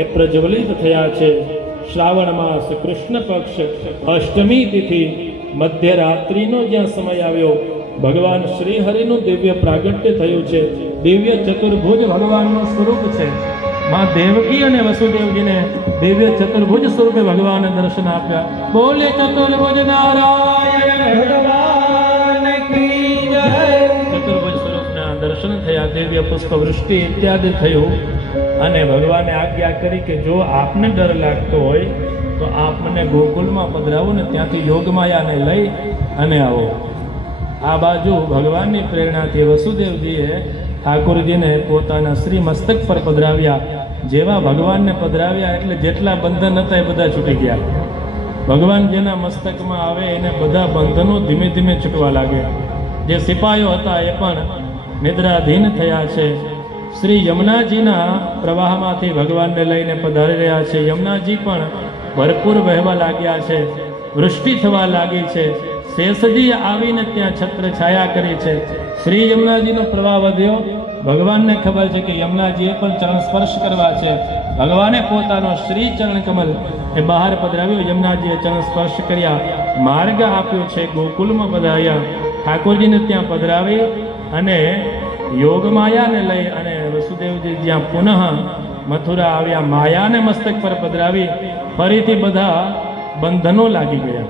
એ પ્રજ્વલિત થયા છે. શ્રાવણ માસ કૃષ્ણ પક્ષ અષ્ટમી તિથિ મધ્યરાત્રિનો જ્યાં સમય આવ્યો, ભગવાન શ્રી હરિનું દિવ્ય પ્રાગટ્ય થયું છે. દિવ્ય ચતુર્ભુજ ભગવાનનું સ્વરૂપ છે. માં દેવકી અને વસુદેવજીને દિવ્ય ચતુર્ભુજ સ્વરૂપે ભગવાને દર્શન આપ્યા. બોલે ચતુર્ભુજ નારાયણ ભગવાન કી જય. ચતુર્ભુજ સ્વરૂપના દર્શન થયા, દિવ્ય પુષ્પ વૃષ્ટિ ઇત્યાદિ થયું. અને ભગવાને આજ્ઞા કરી કે જો આપને ડર લાગતો હોય તો આપ મને ગોકુલમાં પધરાવો ને ત્યાંથી યોગમાયાને લઈ અને આવો. આ બાજુ ભગવાનની પ્રેરણાથી વસુદેવજીએ ઠાકોરજીને પોતાના શ્રી મસ્તક પર પધરાવ્યા. જેવા ભગવાનને પધરાવ્યા એટલે જેટલા બંધન હતા એ બધા છૂટી ગયા. ભગવાન જેના મસ્તકમાં આવે એને બધા બંધનો ધીમે ધીમે છૂટવા લાગે. જે સિપાહીઓ હતા એ પણ નિદ્રાધીન થયા છે. શ્રી યમુનાજીના પ્રવાહમાંથી ભગવાનને લઈને પધારી રહ્યા છે. યમુનાજી પણ ભરપૂર વહેવા લાગ્યા છે, વૃષ્ટિ થવા લાગી છે. શેષજી આવીને ત્યાં છત્ર છાયા કરી છે. શ્રી યમુનાજીનો પ્રવાહ વધ્યો. ભગવાનને ખબર છે કે યમુનાજીએ પણ ચરણ સ્પર્શ કરવા છે. ભગવાને પોતાનો શ્રી ચરણ કમલ એ બહાર પધરાવ્યો. યમુનાજીએ ચરણ સ્પર્શ કર્યા, માર્ગ આપ્યો છે, ગોકુલમાં પધાર્યા. ઠાકોરજીને ત્યાં પધરાવી અને યોગમાયાને લઈ અને વસુદેવજી જ્યાં પુનઃ મથુરા આવ્યા, માયાને મસ્તક પર પધરાવી ફરીથી બધા બંધનો લાગી ગયા.